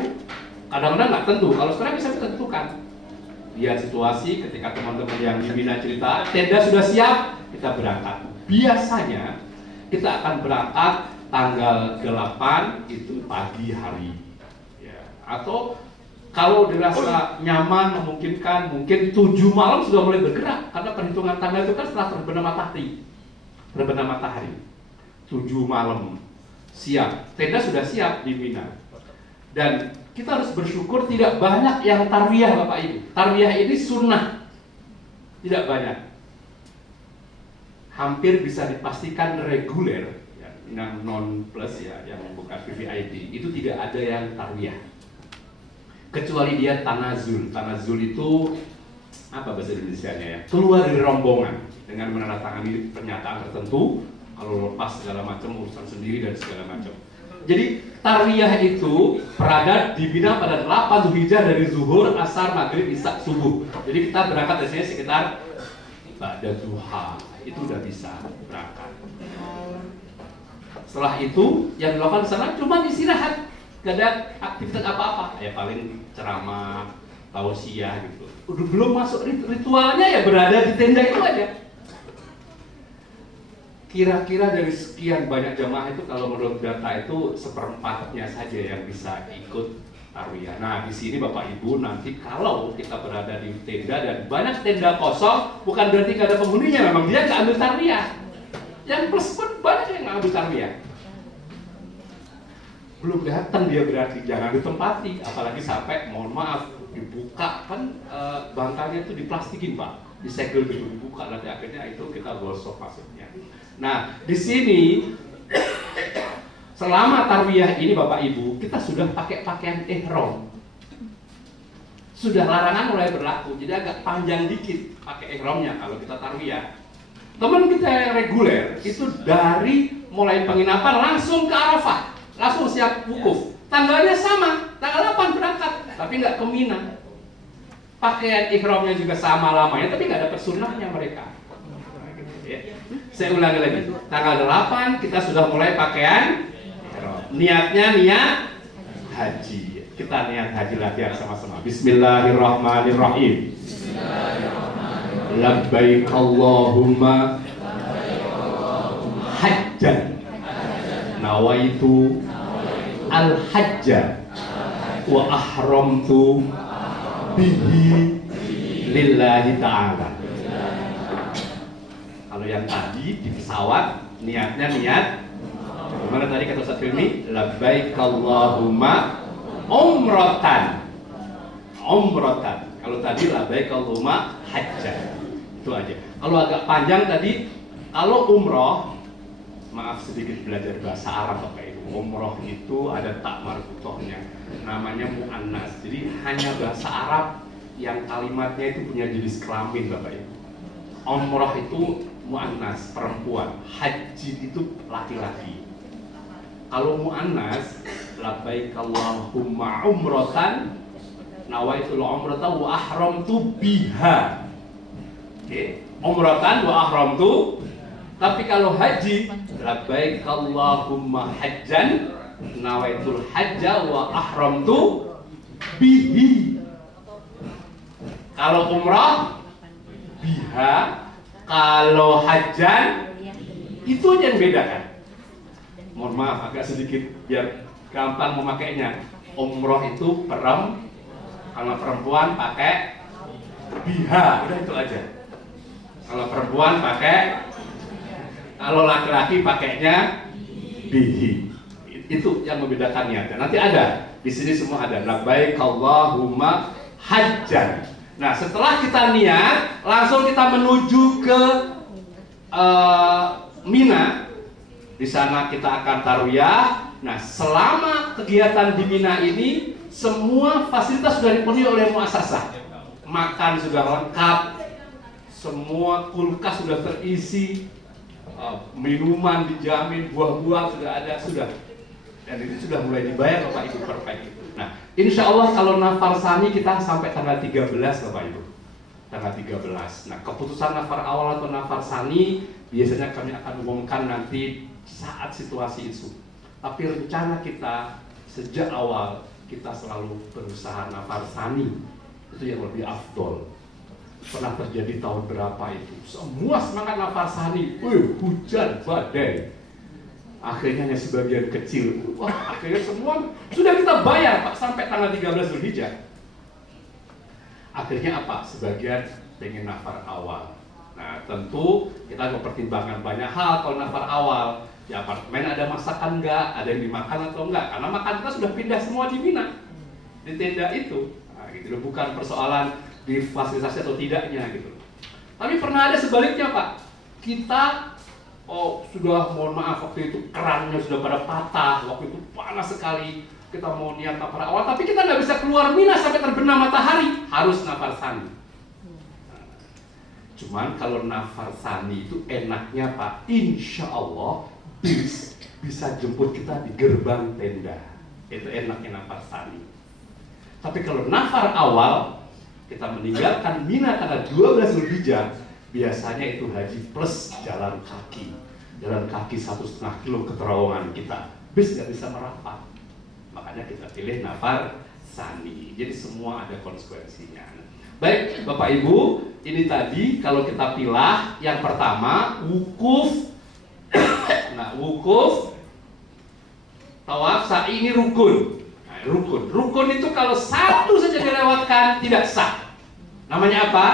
Kadang-kadang nggak tentu. Kalau saudara bisa tentukan. Lihat situasi ketika teman-teman yang di Mina cerita, tenda sudah siap, kita berangkat. Biasanya kita akan berangkat tanggal 8 itu pagi hari. Ya. Atau kalau dirasa nyaman, memungkinkan, mungkin 7 malam sudah mulai bergerak. Karena perhitungan tanggal itu kan setelah terbenam matahari. Terbenam matahari. 7 malam siap, tenda sudah siap di Mina. Dan kita harus bersyukur tidak banyak yang tarwiyah Bapak Ibu. Tarwiyah ini sunnah, tidak banyak. Hampir bisa dipastikan reguler, ya, yang non plus ya, yang bukan VVIP, itu tidak ada yang tarwiyah. Kecuali dia tanazul. Tanazul itu apa bahasa Indonesianya ya? Keluar dari rombongan dengan menandatangani pernyataan tertentu. Kalau lepas segala macam urusan sendiri dan segala macam. Jadi tarwiyah itu berada di Mina pada 8 Dzulhijjah dari zuhur, asar, maghrib, isya, subuh. Jadi kita berangkat dari sini sekitar ba'da duha. Itu udah bisa berangkat. Setelah itu yang dilakukan di sana cuma istirahat, gak ada aktivitas apa-apa. Ya paling ceramah, tausiah gitu. Udah belum masuk ritualnya ya berada di tenda itu aja. Kira-kira dari sekian banyak jamaah itu kalau menurut data itu 1/4-nya saja yang bisa ikut tarwiyah. Nah di sini Bapak Ibu nanti kalau kita berada di tenda dan banyak tenda kosong, bukan berarti gak ada penghuninya, memang dia nggak ambil tarwiyah. Yang plus pun banyak yang nggak ambil tarwiyah. Belum datang dia berarti jangan ditempati, apalagi sampai mohon maaf dibuka kan bangkanya itu diplastikin Pak, disegel dulu dibuka nanti akhirnya itu kita gosok maksudnya. Nah, di sini selama tarwiyah ini Bapak Ibu, kita sudah pakai pakaian ihram. Sudah larangan mulai berlaku, jadi agak panjang dikit pakai ihramnya kalau kita tarwiyah. Teman kita yang reguler itu dari mulai penginapan langsung ke Arafah, langsung siap wukuf. Tanggalnya sama, tanggal 8 berangkat, tapi nggak ke Mina. Pakaian ihramnya juga sama lamanya, tapi nggak ada sunnahnya mereka. Saya ulangi lagi, tanggal 8 kita sudah mulai pakaian niatnya niat haji. Kita niat haji latihan sama-sama. Bismillahirrahmanirrahim. Labbaik Allahumma hajjan nawaitu al-hajja wa ahramtu bihi lillahi ta'ala. Kalau yang tadi di pesawat niatnya niat gimana tadi kata Ustaz Hilmi? Labbaik Allahumma umratan. Umratan. Kalau tadi labbaik Allahumma hajjah. Itu aja. Kalau agak panjang tadi, kalau umroh, maaf sedikit belajar bahasa Arab Bapak Ibu. Umroh itu ada tak marbutohnya, namanya mu'annas. Jadi hanya bahasa Arab yang kalimatnya itu punya jenis kelamin Bapak Ibu. Umroh itu mu'annas, perempuan. Haji itu laki-laki. Kalau mu'annas, labbaik Allahumma umratan nawaitul umrata wa ahramtu biha. Oke, umratan wa ahramtu. Tapi kalau haji, labbaik Allahumma hajjan nawaitul hajja wa ahramtu bihi. Kalau umrah biha, kalau hajjan itu yang bedakan. Mohon maaf agak sedikit biar gampang memakainya. Umroh itu kalau perempuan pakai biha, udah itu aja. Kalau perempuan pakai, kalau laki-laki pakainya bihi. Itu yang membedakannya. Dan nanti ada di sini semua ada. Labbaik Allahumma hajjan. Nah, setelah kita niat, langsung kita menuju ke Mina. Di sana kita akan tarwiyah. Nah, selama kegiatan di Mina ini, semua fasilitas sudah dipenuhi oleh muasasah. Makan sudah lengkap, semua kulkas sudah terisi, minuman dijamin, buah-buah sudah ada, sudah. Dan ini sudah mulai dibayar Bapak Ibu perfect. Nah, insya Allah kalau nafar sani kita sampai tanggal 13 Bapak Ibu. Tanggal 13. Nah, keputusan nafar awal atau nafar sani biasanya kami akan umumkan nanti saat situasi itu. Tapi rencana kita sejak awal kita selalu berusaha nafar sani, itu yang lebih afdol. Pernah terjadi tahun berapa itu, semua semangat nafar sani, hujan badai. Akhirnya hanya sebagian kecil, wah akhirnya semua sudah kita bayar Pak sampai tanggal 13 Zulhijjah. Akhirnya apa? Sebagian pengen nafar awal. Nah tentu kita mempertimbangkan banyak hal kalau nafar awal. Di apartemen ada masakan enggak, ada yang dimakan atau enggak, karena makan kita sudah pindah semua di Mina, di tenda itu. Nah, gitu loh, bukan persoalan difasilitasi atau tidaknya gitu. Tapi pernah ada sebaliknya Pak, kita sudah mohon maaf waktu itu kerannya sudah pada patah, waktu itu panas sekali, kita mau niat nafar awal, tapi kita nggak bisa keluar Mina sampai terbenam matahari, harus nafar sani. Cuman kalau nafar sani itu enaknya Pak, insya Allah bisa jemput kita di gerbang tenda, itu enaknya nafar sani. Tapi kalau nafar awal, kita meninggalkan Mina tanggal 12 Zulhijjah, biasanya itu haji plus jalan kaki 1,5 kilo ke terowongan kita, bis nggak bisa merapat. Makanya kita pilih nafar sani. Jadi semua ada konsekuensinya. Baik Bapak Ibu, ini tadi kalau kita pilah, yang pertama wukuf. Nah wukuf, tawaf, sa'i ini rukun. Rukun itu kalau satu saja dilewatkan tidak sah. Namanya apa?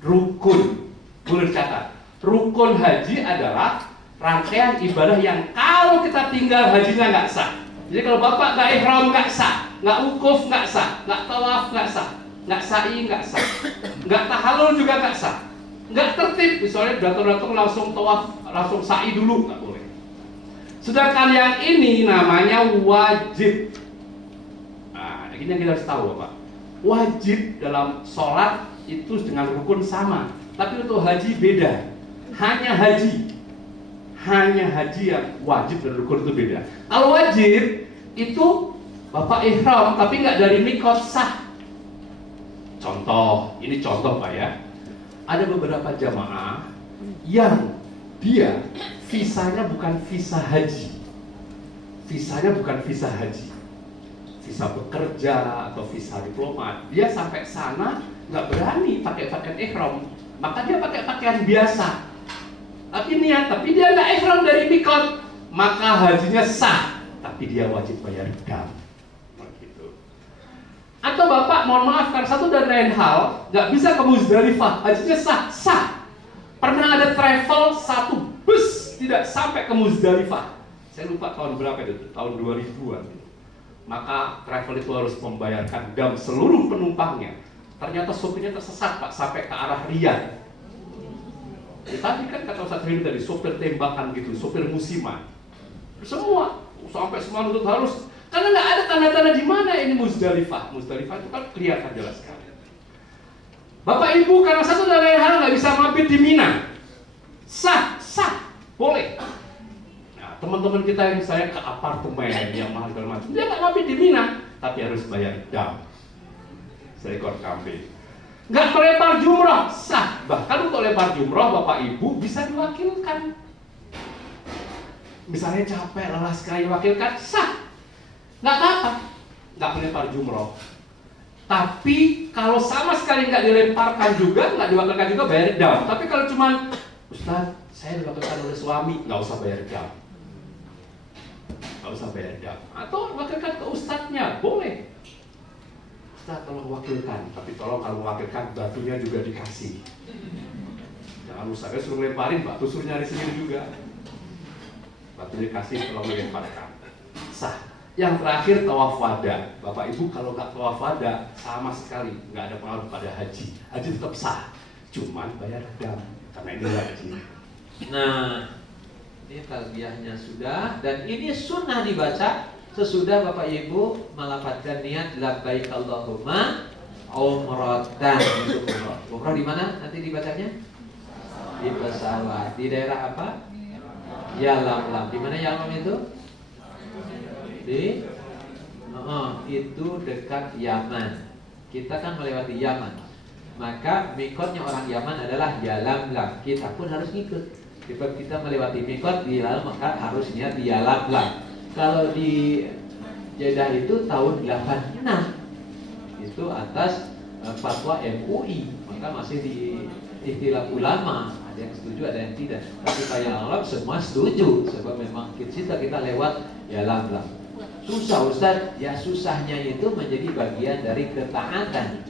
Rukun. Boleh dicatat. Rukun haji adalah rangkaian ibadah yang kalau kita tinggal hajinya nggak sah. Jadi kalau Bapak nggak ihram nggak sah, nggak wukuf nggak sah, nggak tawaf nggak sah, nggak sa'i nggak sah, nggak tahalul juga nggak sah, nggak tertib. Misalnya datang-datang langsung tawaf, langsung sa'i dulu nggak boleh. Sedangkan yang ini namanya wajib. Ini yang kita harus tahu Bapak. Wajib dalam sholat itu dengan rukun sama, tapi untuk haji beda. Hanya haji yang wajib dan rukun itu beda. Kalau wajib itu Bapak ihram tapi nggak dari mikot sah. Contoh, ini contoh Pak ya. Ada beberapa jamaah yang dia visanya bukan visa haji. Visanya bukan visa haji, visa bekerja atau visa diplomat. Dia sampai sana nggak berani pakai pakaian ihram, maka dia pakai pakaian biasa. Tapi dia nggak ihram dari mikot, maka hajinya sah, tapi dia wajib bayar dam. Begitu. Atau Bapak mohon maaf karena satu dan lain hal nggak bisa ke Muzdalifah, hajinya sah. Pernah ada travel satu bus tidak sampai ke Muzdalifah. Saya lupa tahun berapa itu, tahun 2000-an. Maka travel itu harus membayarkan dam seluruh penumpangnya. Ternyata sopirnya tersesat Pak sampai ke arah Riyadh. Tadi kan kata Ustaz Rini tadi, sopir tembakan gitu, sopir musiman. Semua sampai semua itu harus, karena nggak ada tanda-tanda di mana ini Muzdalifah. Muzdalifah itu kan kelihatan jelas sekali. Bapak Ibu karena satu dan lain hal nggak bisa mampir di Mina, sah, boleh. Teman-teman kita yang saya ke apartemen yang mahal segala macam, dia nggak mampir di Mina, tapi harus bayar dam, seekor kambing. Nggak melempar jumrah, sah. Bahkan untuk lempar jumrah Bapak Ibu bisa diwakilkan. Misalnya capek, lelah sekali diwakilkan, sah. Nggak apa-apa, nggak melempar jumrah. Tapi kalau sama sekali nggak dilemparkan juga, nggak diwakilkan juga, bayar dam. Tapi kalau cuman, Ustaz, saya diwakilkan oleh suami, nggak usah bayar dam. Nggak usah bayar dam. Atau wakilkan ke ustadznya, boleh. Ustaz tolong wakilkan, tapi tolong kalau wakilkan batunya juga dikasih. Jangan ustaznya suruh lemparin, batu suruh nyari sendiri juga. Batunya dikasih, tolong lemparkan. Sah. Yang terakhir tawaf wada. Bapak Ibu kalau nggak tawaf wada sama sekali nggak ada pengaruh pada haji. Haji tetap sah, cuman bayar dam karena ini haji. Nah, ini talbiyahnya sudah, dan ini sunnah dibaca sesudah Bapak Ibu melafadzkan niat labbaik Allahumma umratan. Umrah di mana nanti dibacanya? Di pesawat. Di daerah apa? Yalamlam. Di mana Yalamlam itu? Itu dekat Yaman. Kita kan melewati Yaman. Maka mikotnya orang Yaman adalah Yalamlam. Kita pun harus ngikut. Jika kita melewati mikot di lalu maka harus niat di Yalamlam. Kalau di Jeddah itu tahun 86. Itu atas fatwa MUI, maka masih di ikhtilaf ulama, ada yang setuju ada yang tidak. Tapi kayak alam semua setuju, sebab memang kita lewat ya lam. Susah Ustaz, ya susahnya itu menjadi bagian dari ketaatan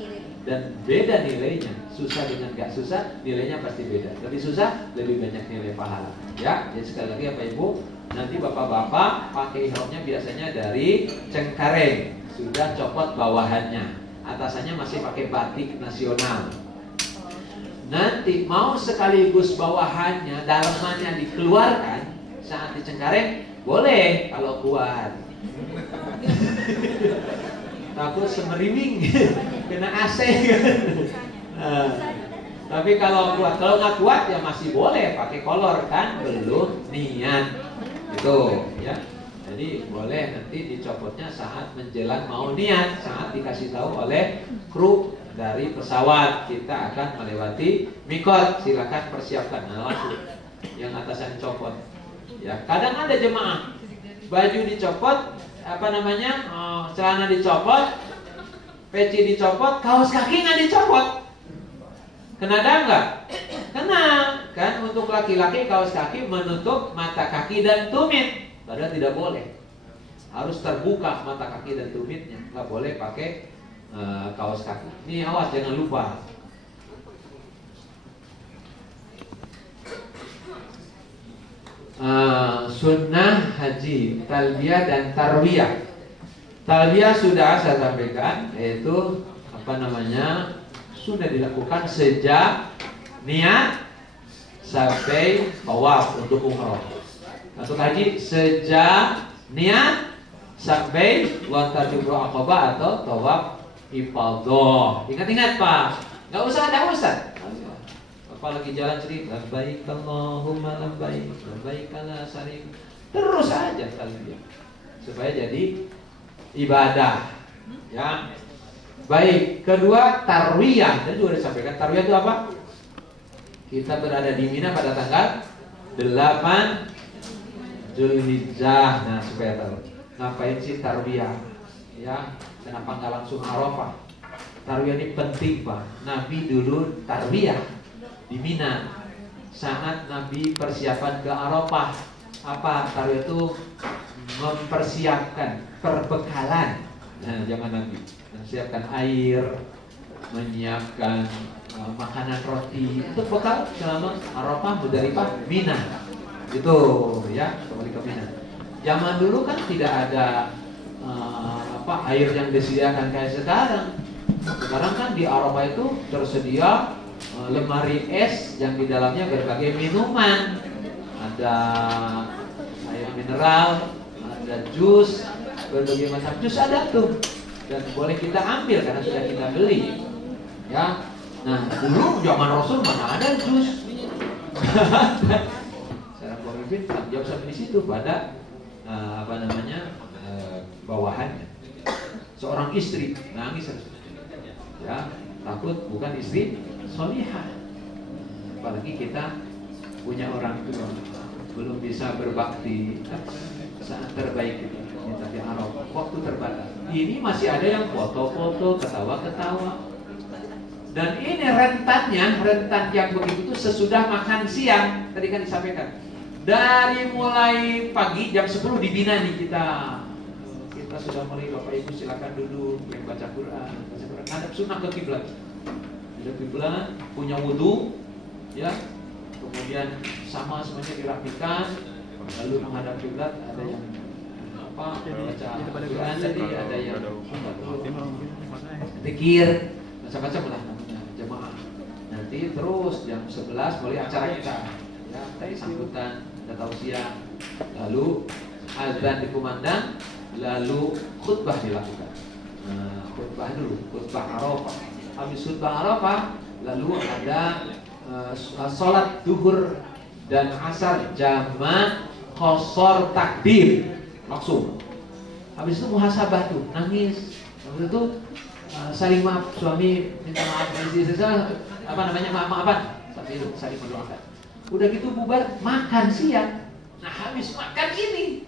dan beda nilainya. Susah dengan gak susah nilainya pasti beda. Lebih susah lebih banyak nilai pahala. Ya, jadi sekali lagi Bapak Ibu, nanti bapak-bapak pakai ihramnya biasanya dari Cengkareng, sudah copot bawahannya, atasannya masih pakai batik nasional. Nanti mau sekaligus bawahannya, dalamannya dikeluarkan saat di Cengkareng, boleh kalau kuat. Takut semeriming kena AC nah, tapi kalau kuat, kalau nggak kuat ya masih boleh pakai kolor kan, belum niat gitu ya. Jadi boleh nanti dicopotnya saat menjelang mau niat, saat dikasih tahu oleh kru dari pesawat kita akan melewati mikot, silakan persiapkan. Nah, langsung yang atasan copot ya. Kadang ada jemaah baju dicopot, celana dicopot, peci dicopot, kaos kaki nggak dicopot. Kena ada nggak? Kena kan. Untuk laki-laki kaos kaki menutup mata kaki dan tumit, padahal tidak boleh. Harus terbuka mata kaki dan tumitnya, nggak boleh pakai kaos kaki. Ini awas jangan lupa. Sunnah haji, talbiyah dan tarwiyah. Talbiyah sudah saya sampaikan, yaitu sudah dilakukan sejak niat sampai tawaf untuk umrah. Untuk haji sejak niat sampai lontar jumrah aqabah atau tawaf ifadah. Ingat-ingat Pak, nggak usah ada ustaz. Apalagi jalan sendiri, labbaik Allahumma labbaik, labbaik la syarika, terus aja talbiyah supaya jadi ibadah. Ya. Baik, kedua tarwiyah. Dan juga disampaikan tarwiyah itu apa? Kita berada di Mina pada tanggal 8 Zulhijjah. Nah, supaya tahu ngapain sih tarwiyah? Ya, kenapa nggak langsung Arafah? Tarwiyah ini penting Pak. Nabi dulu tarwiyah di Mina saat Nabi persiapan ke Arafah. Apa tarwiyah itu? Mempersiapkan perbekalan. Nah, zaman Nabi menyiapkan air, menyiapkan makanan roti untuk bekal selama Arafah, Muzdalifah, Mina. Itu ya, kembali ke Mina. Zaman dulu kan tidak ada air yang disediakan kayak sekarang. Sekarang kan di Arafah itu tersedia lemari es yang di dalamnya berbagai minuman. Ada air mineral, ada jus, berbagai macam jus ada tuh. Dan boleh kita ambil karena sudah kita beli. Ya. Nah, dulu zaman Rasul mana ada jus. Secara pemimpin jauh sampai di situ pada bawahannya. Seorang istri nangis, ya, takut bukan istri solihah. Apalagi kita punya orang tua belum bisa berbakti saat terbaik itu. Tapi Arafah waktu terbatas. Ini masih ada yang foto-foto, ketawa-ketawa. Dan ini rentan yang begitu itu sesudah makan siang. Tadi kan disampaikan. Dari mulai pagi jam 10 di Mina nih kita sudah mulai, Bapak Ibu silakan duduk, yang baca Quran, hadap sunnah ke kiblat. Hadap kiblat, punya wudu, ya. Kemudian sama semuanya dirapikan, lalu menghadap kiblat. Ada yang baca Quran tadi, ada yang zikir, macam-macam lah namanya jemaah. Nanti terus jam 11 mulai acara kita, ya, tadi sambutan, ada tausiah, lalu azan dikumandang, lalu khutbah dilakukan. Nah, khutbah dulu, khutbah Arafah. Habis khutbah Arafah, lalu ada sholat duhur dan asar jamaah qasar takbir langsung. Habis itu muhasabah tuh, nangis. Habis itu saling maaf, suami minta maaf istri maaf-maafan. Sampai itu saling mendoakan. Udah gitu bubar, makan siang. Nah, habis makan ini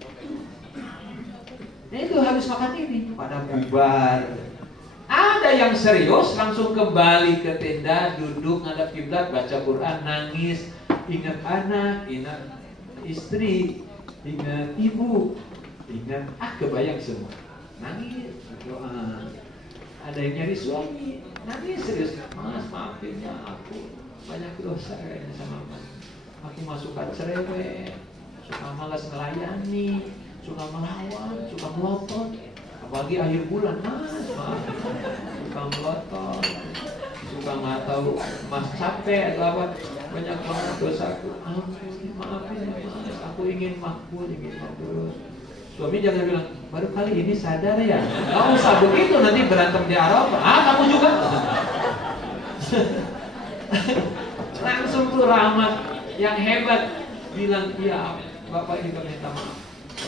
Itu habis makan ini pada bubar. Ada yang serius langsung kembali ke tenda, duduk ngadap kiblat, baca Quran, nangis, ingat anak, ingat istri, ingat ibu, ingat kebayang semua. Nangis, doa. Ada yang nyari suami, nangis serius. Mas, maafin ya, aku banyak dosa kayaknya sama mas. Aku suka cerewet, suka malas melayani, suka melawan, suka melotot. Apalagi akhir bulan, mas, suka melotot, suka nggak tahu mas capek atau apa, banyak banget dosaku. Ampun, maafin ya mas, aku ingin makbul, ingin terus. Suami jangan bilang, baru kali ini sadar ya. Nggak usah begitu, nanti berantem di Arafah. Kamu juga. Langsung tuh rahmat yang hebat bilang, iya bapak juga minta maaf.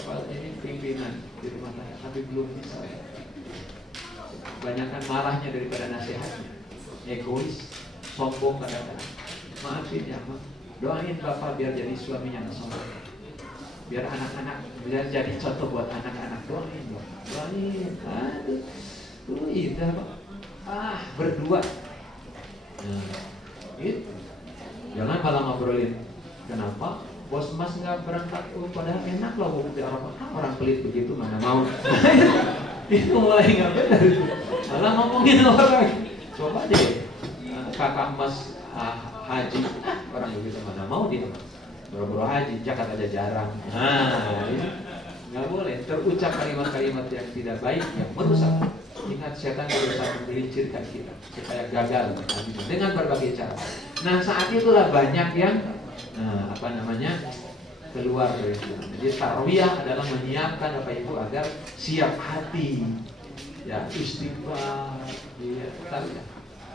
Bapak ini pimpinan di rumah tangga, tapi belum bisa. Banyakkan marahnya daripada nasihatnya. Egois, sombong kadang-kadang. Maafin ya, Ma. Doain bapak biar jadi suaminya sombong. Biar anak-anak, biar jadi contoh buat anak-anak. Doain, doain. Aduh, indah Pak. Berdua. Nah, itu. Jangan malah ngobrolin. Kenapa? Bos mas nggak berangkat, padahal enak loh wukuf di Arafah. Orang pelit begitu mana mau. Itu mulai nggak benar. Malah ngomongin orang. Coba deh, kakak mas haji, orang begitu mana mau dia. Boro-boro haji, Jakarta aja jarang. Ini nggak boleh. Terucap kalimat-kalimat yang tidak baik, yang merusak. Ingat setan berusaha menggelincirkan kita supaya gagal dengan berbagai cara. Nah saat itulah banyak yang keluar dari Islam. Jadi tarwiyah adalah menyiapkan Bapak Ibu agar siap hati, ya istighfar, ya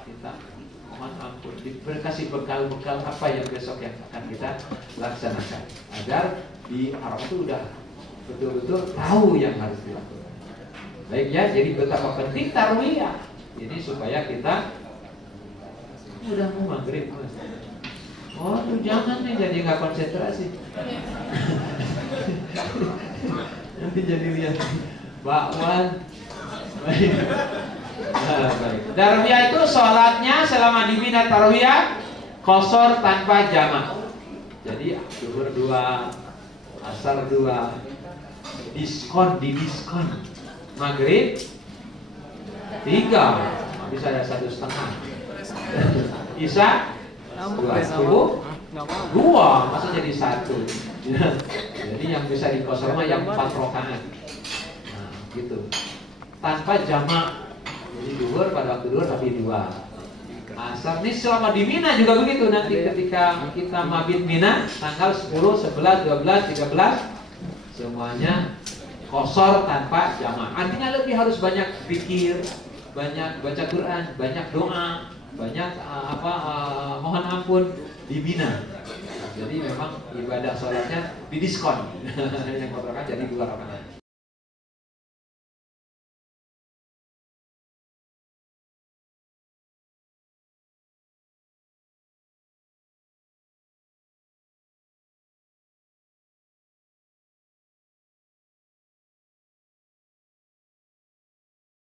kita mohon ampun, dikasih bekal-bekal apa yang besok yang akan kita laksanakan agar di Arafah itu udah betul-betul tahu yang harus dilakukan. Baik ya, jadi betapa penting tarwiyah ini supaya kita udah mau maghrib mas. Oh tuh jangan nih jadi nggak konsentrasi. Nanti jadi lihat bakwan. Baik. Tarwiyah itu sholatnya selama di Mina tarwiyah qashar tanpa jamak. Jadi zuhur 2, asar 2, diskon. Maghrib 3, bisa ada 1,5. Isya 2, masa jadi 1. Jadi yang bisa dikosor mah yang 4 rakaat. Nah, gitu. Tanpa jamak. Jadi duhur pada waktu duhur tapi 2. Asar ini selama di Mina juga begitu. Nanti ketika kita mabit Mina tanggal 10, 11, 12, 13 semuanya qashar tanpa jamak. Artinya lebih harus banyak pikir, banyak baca Quran, banyak doa, banyak mohon ampun di Mina. Jadi memang ibadah sholatnya didiskon. Yang 4 rakaat jadi 2 rakaat.